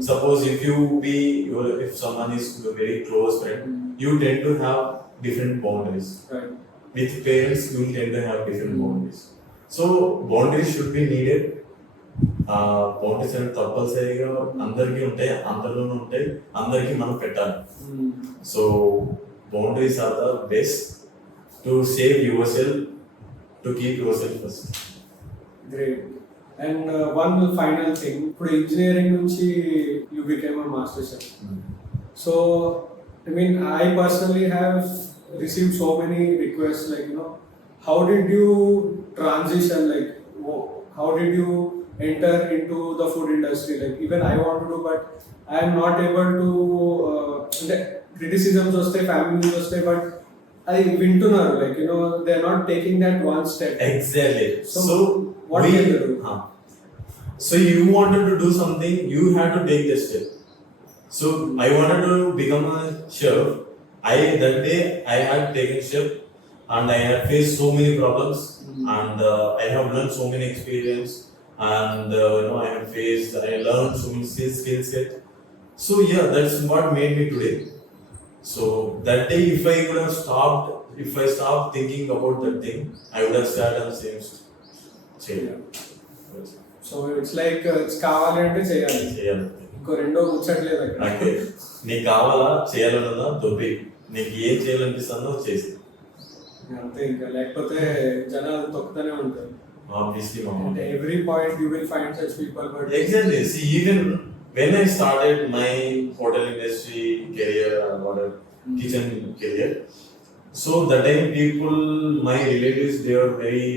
Suppose if someone is a very close friend, you tend to have different boundaries. Right. With parents, you tend to have different boundaries. So boundaries should be needed. Boundaries అనేది తప్పనిసరిగా అందరికీ ఉంటాయి, అందరిలోనూ ఉంటాయి, అందరికీ మనం పెట్టాలి. So boundaries are the best to save yourself, to keep yourself first. Great. And one final thing, ఇప్పుడు ఇంజనీరింగ్ నుంచి you became a master chef. So I mean, I personally have received so many requests, like, you know, how did you transition, like, how did you enter into the food industry. Like even I want to do, but I am not able to. Criticisms వస్తాయి, ఫ్యామిలీస్ వస్తాయి, but అది వింటున్నారు. Like they are not taking that one step. Exactly. So what can they do? So you wanted to do something, you had to take the step. So I wanted to become a chef. That day I had taken step and I had faced so many problems and I have learned so many experience and I learned so many skill set. So yeah, that's what made me today. So that day if I could have stopped thinking about that thing, I would have started on the same chair. So it's like it's కావాలి అంటే చేయాలి. ఇంకో రెండో ముచ్చట్లేదు అక్కడ. అంటే నీకు కావాలా చేయాలన్నా దొబ్బి నీకు ఏం చేయాలనిపిస్తుందో చేసి అంతే. ఇంకా లేకపోతే జనాలు తొక్కుతూనే ఉంటారు. ఆబ్వియస్లీ అంటే every point you will find such people. But exactly see even when I started my hotel industry career or kitchen career, so that time people, my relatives, they were very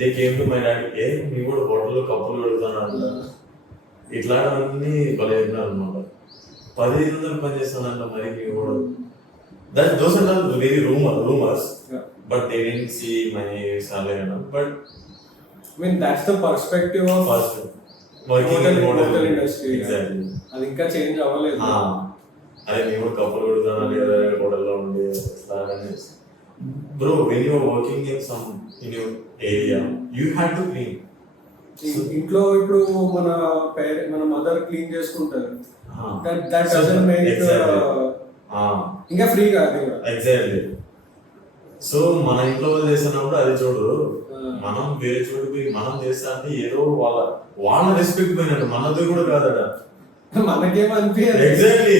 they came to my dad, ఏ నీ కూడా హోటల్లో కప్పులు పెడతానంట ఇట్లాంటివన్నీ భలే విన్నారు అనమాట. 1500 పని చేస్తానంట మరి నీ కూడా. Those are all very rumors, but they didn't see my salary and all. But I mean that's the perspective of working in hotel industry. Exactly. అది ఇంకా చేంజ్ అవ్వలేదు. అదే నీ కూడా కప్పులు పెడతానండి కదా హోటల్లో ఉండి ఇట్లాగని. Bro, when you are working in your area, you have to clean. ఇంట్లో ఇప్పుడు మన మదర్ క్లీన్ చేసుకుంటారు. That doesn't make ఇంకా ఫ్రీ కాదు. ఎగ్జాక్ట్లీ. సో మన ఇంట్లో వాళ్ళు చేస్తున్నప్పుడు అది చూడు, మనం వేరే చోటుకి పోయి మనం చేస్తా అంటే ఏదో వాళ్ళ రెస్పెక్ట్ పోయినట్టు, మనది కూడా కాదట. మనకేమనిపించదు. ఎగ్జాక్ట్లీ.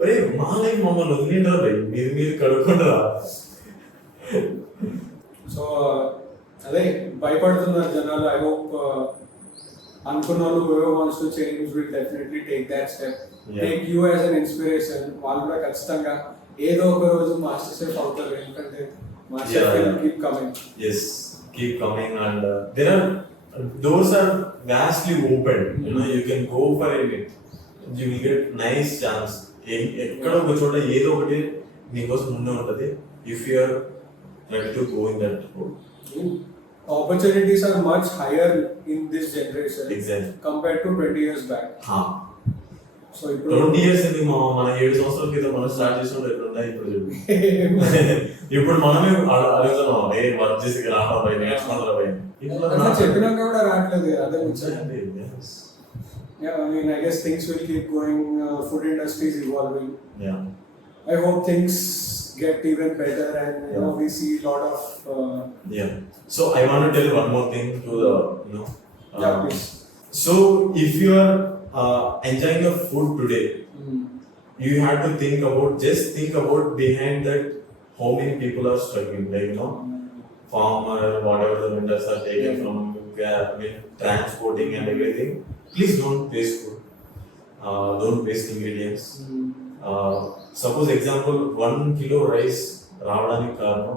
ఒరే మా లైఫ్ మమ్మల్ని వదిలింటారు భయ్, మీరు కడుక్కుంటారా. సో అదే భయపడుతున్నారు జనాలు. ఐ హోప్ అనుకున్న వాళ్ళు whoever wants to change will definitely take that step. Take you as an inspiration. వాళ్ళు కూడా ఖచ్చితంగా ఏదో ఒక రోజు మాస్టర్ షెఫ్ అవుతారు. ఎందుకంటే master chef will keep coming. Yes, keep coming and there are doors are vastly open. You can go for it. You will get nice chance. ఎక్కడో ఒక చోట ఏదో ఒకటి నీకోసం ముందే ఉంటుంది. If you are ready to go in that road. Opportunities are much higher in this generation. Exactly. Compared to 20 years back. So 20 years ఎందుకు మన 7 సంవత్సరాల క్రితం మనం స్టార్ట్ చేసినప్పుడు ఎక్కడ ఉన్నాయి ఇప్పుడు చూడు. ఇప్పుడు మనమే అడుగుతున్నాం, ఏ వర్క్ చేసి రావా పై నేర్చుకుంటారా పై. ఇట్లా చెప్పినాక కూడా రావట్లేదు. అదే ముచ్చండి. Yeah, I mean, I guess things will keep going. Food industry is evolving. Yeah. I hope things get even better and we see a lot of. Yeah. So I want to tell one more thing to the yeah, please. So if you are enjoying your food today, you have to think about behind that how many people are struggling, like farmer, whatever the vendors are taking from transporting and everything. Please don't waste food. Don't waste ingredients. Suppose example 1 kilo rice రావడానికి కారణం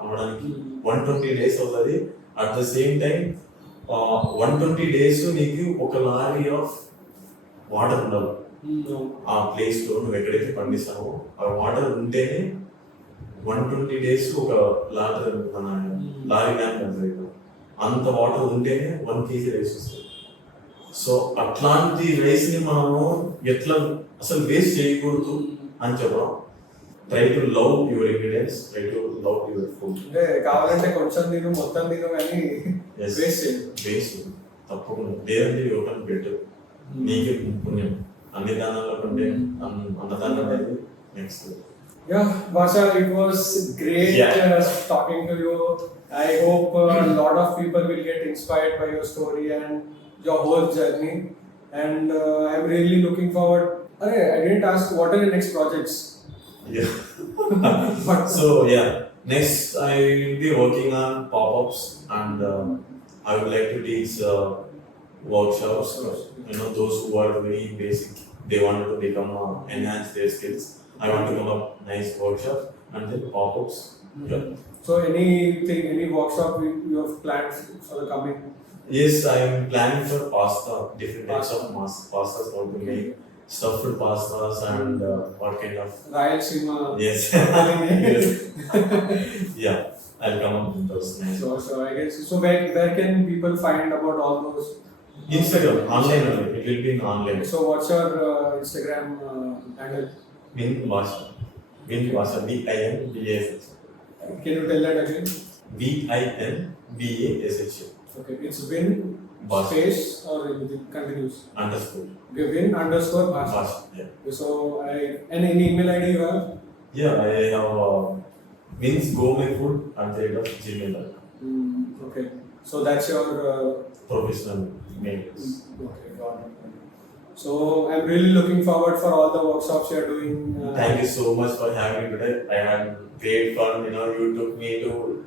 అవ్వడానికి 120 days అవుతుంది. At the same time 120 days నీకు ఒక lorry of water ఉండాలి. ఆ ప్లేస్ లో నువ్వు ఎక్కడైతే పండిస్తావో ఆ వాటర్ ఉంటేనే 120 days ఒక లారీ వ్యాన్ కలుగుతుంది. అంత వాటర్ ఉంటేనే 1 kg రైస్ వస్తుంది. సో అట్లాంటి రైస్ ని మనము ఎట్లా అసలు వేస్ట్ చేయకూడదు అని చెప్పడం. Try to love your ingredients, try to love your food. అంటే కావాలంటే కొంచెం తిను, మొత్తం తిను, కానీ వేస్ట్ తప్పకుండా. లేదంటే యువతను పెట్టు, నీకే పుణ్యం. అన్ని దానాల్లో కంటే అన్నదానం అనేది next. Yeah, Basha, it was great talking to you. I hope a lot of people will get inspired by your story and your whole journey. And I'm really looking forward. I didn't ask what are the next projects. Yeah. So next I will be working on pop-ups and I would like to teach workshops. Those who are very basic, they wanted to become enhance their skills. I want to come up nice workshop and then pop-ups. So any workshop you have planned for the coming Yes, I am planning for pasta, different types of pastas, how to make stuffed pastas and what kind of. Rayalaseema. Yes. Yes. Yeah, I'll come up with those names. So I guess, so where can people find about all those? Instagram, online only. It will be in online. So what's your Instagram handle? Min Vasha. Min Vasha. VINBASH. Can you tell that again? VINBASH. Okay, it's Vin Bhash. space or it continues? Underscore. Okay, Vin_Bhash. Vash. Yeah. So and any email ID you have? Yeah, I have winsgourmetfood@gmail.com. Okay, so that's your. Professional name. Okay, got it. So I'm really looking forward for all the workshops you're doing. Thank you so much for having me today. I had great fun. You took me to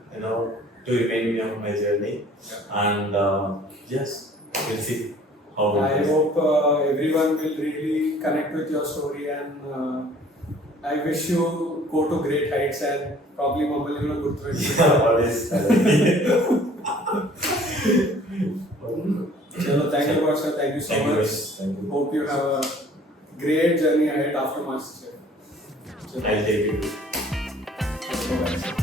to remind me of my journey. Yeah. And yes, we'll see how it I is. hope everyone will really connect with your story, and I wish you go to great heights and probably Mumbai good. Yeah, always. Chalo, thank you, Bhaskar. Thank you so Thank you. much. Thank you. Hope you have a great journey ahead after Masterchef. I'll take it. Bye-bye.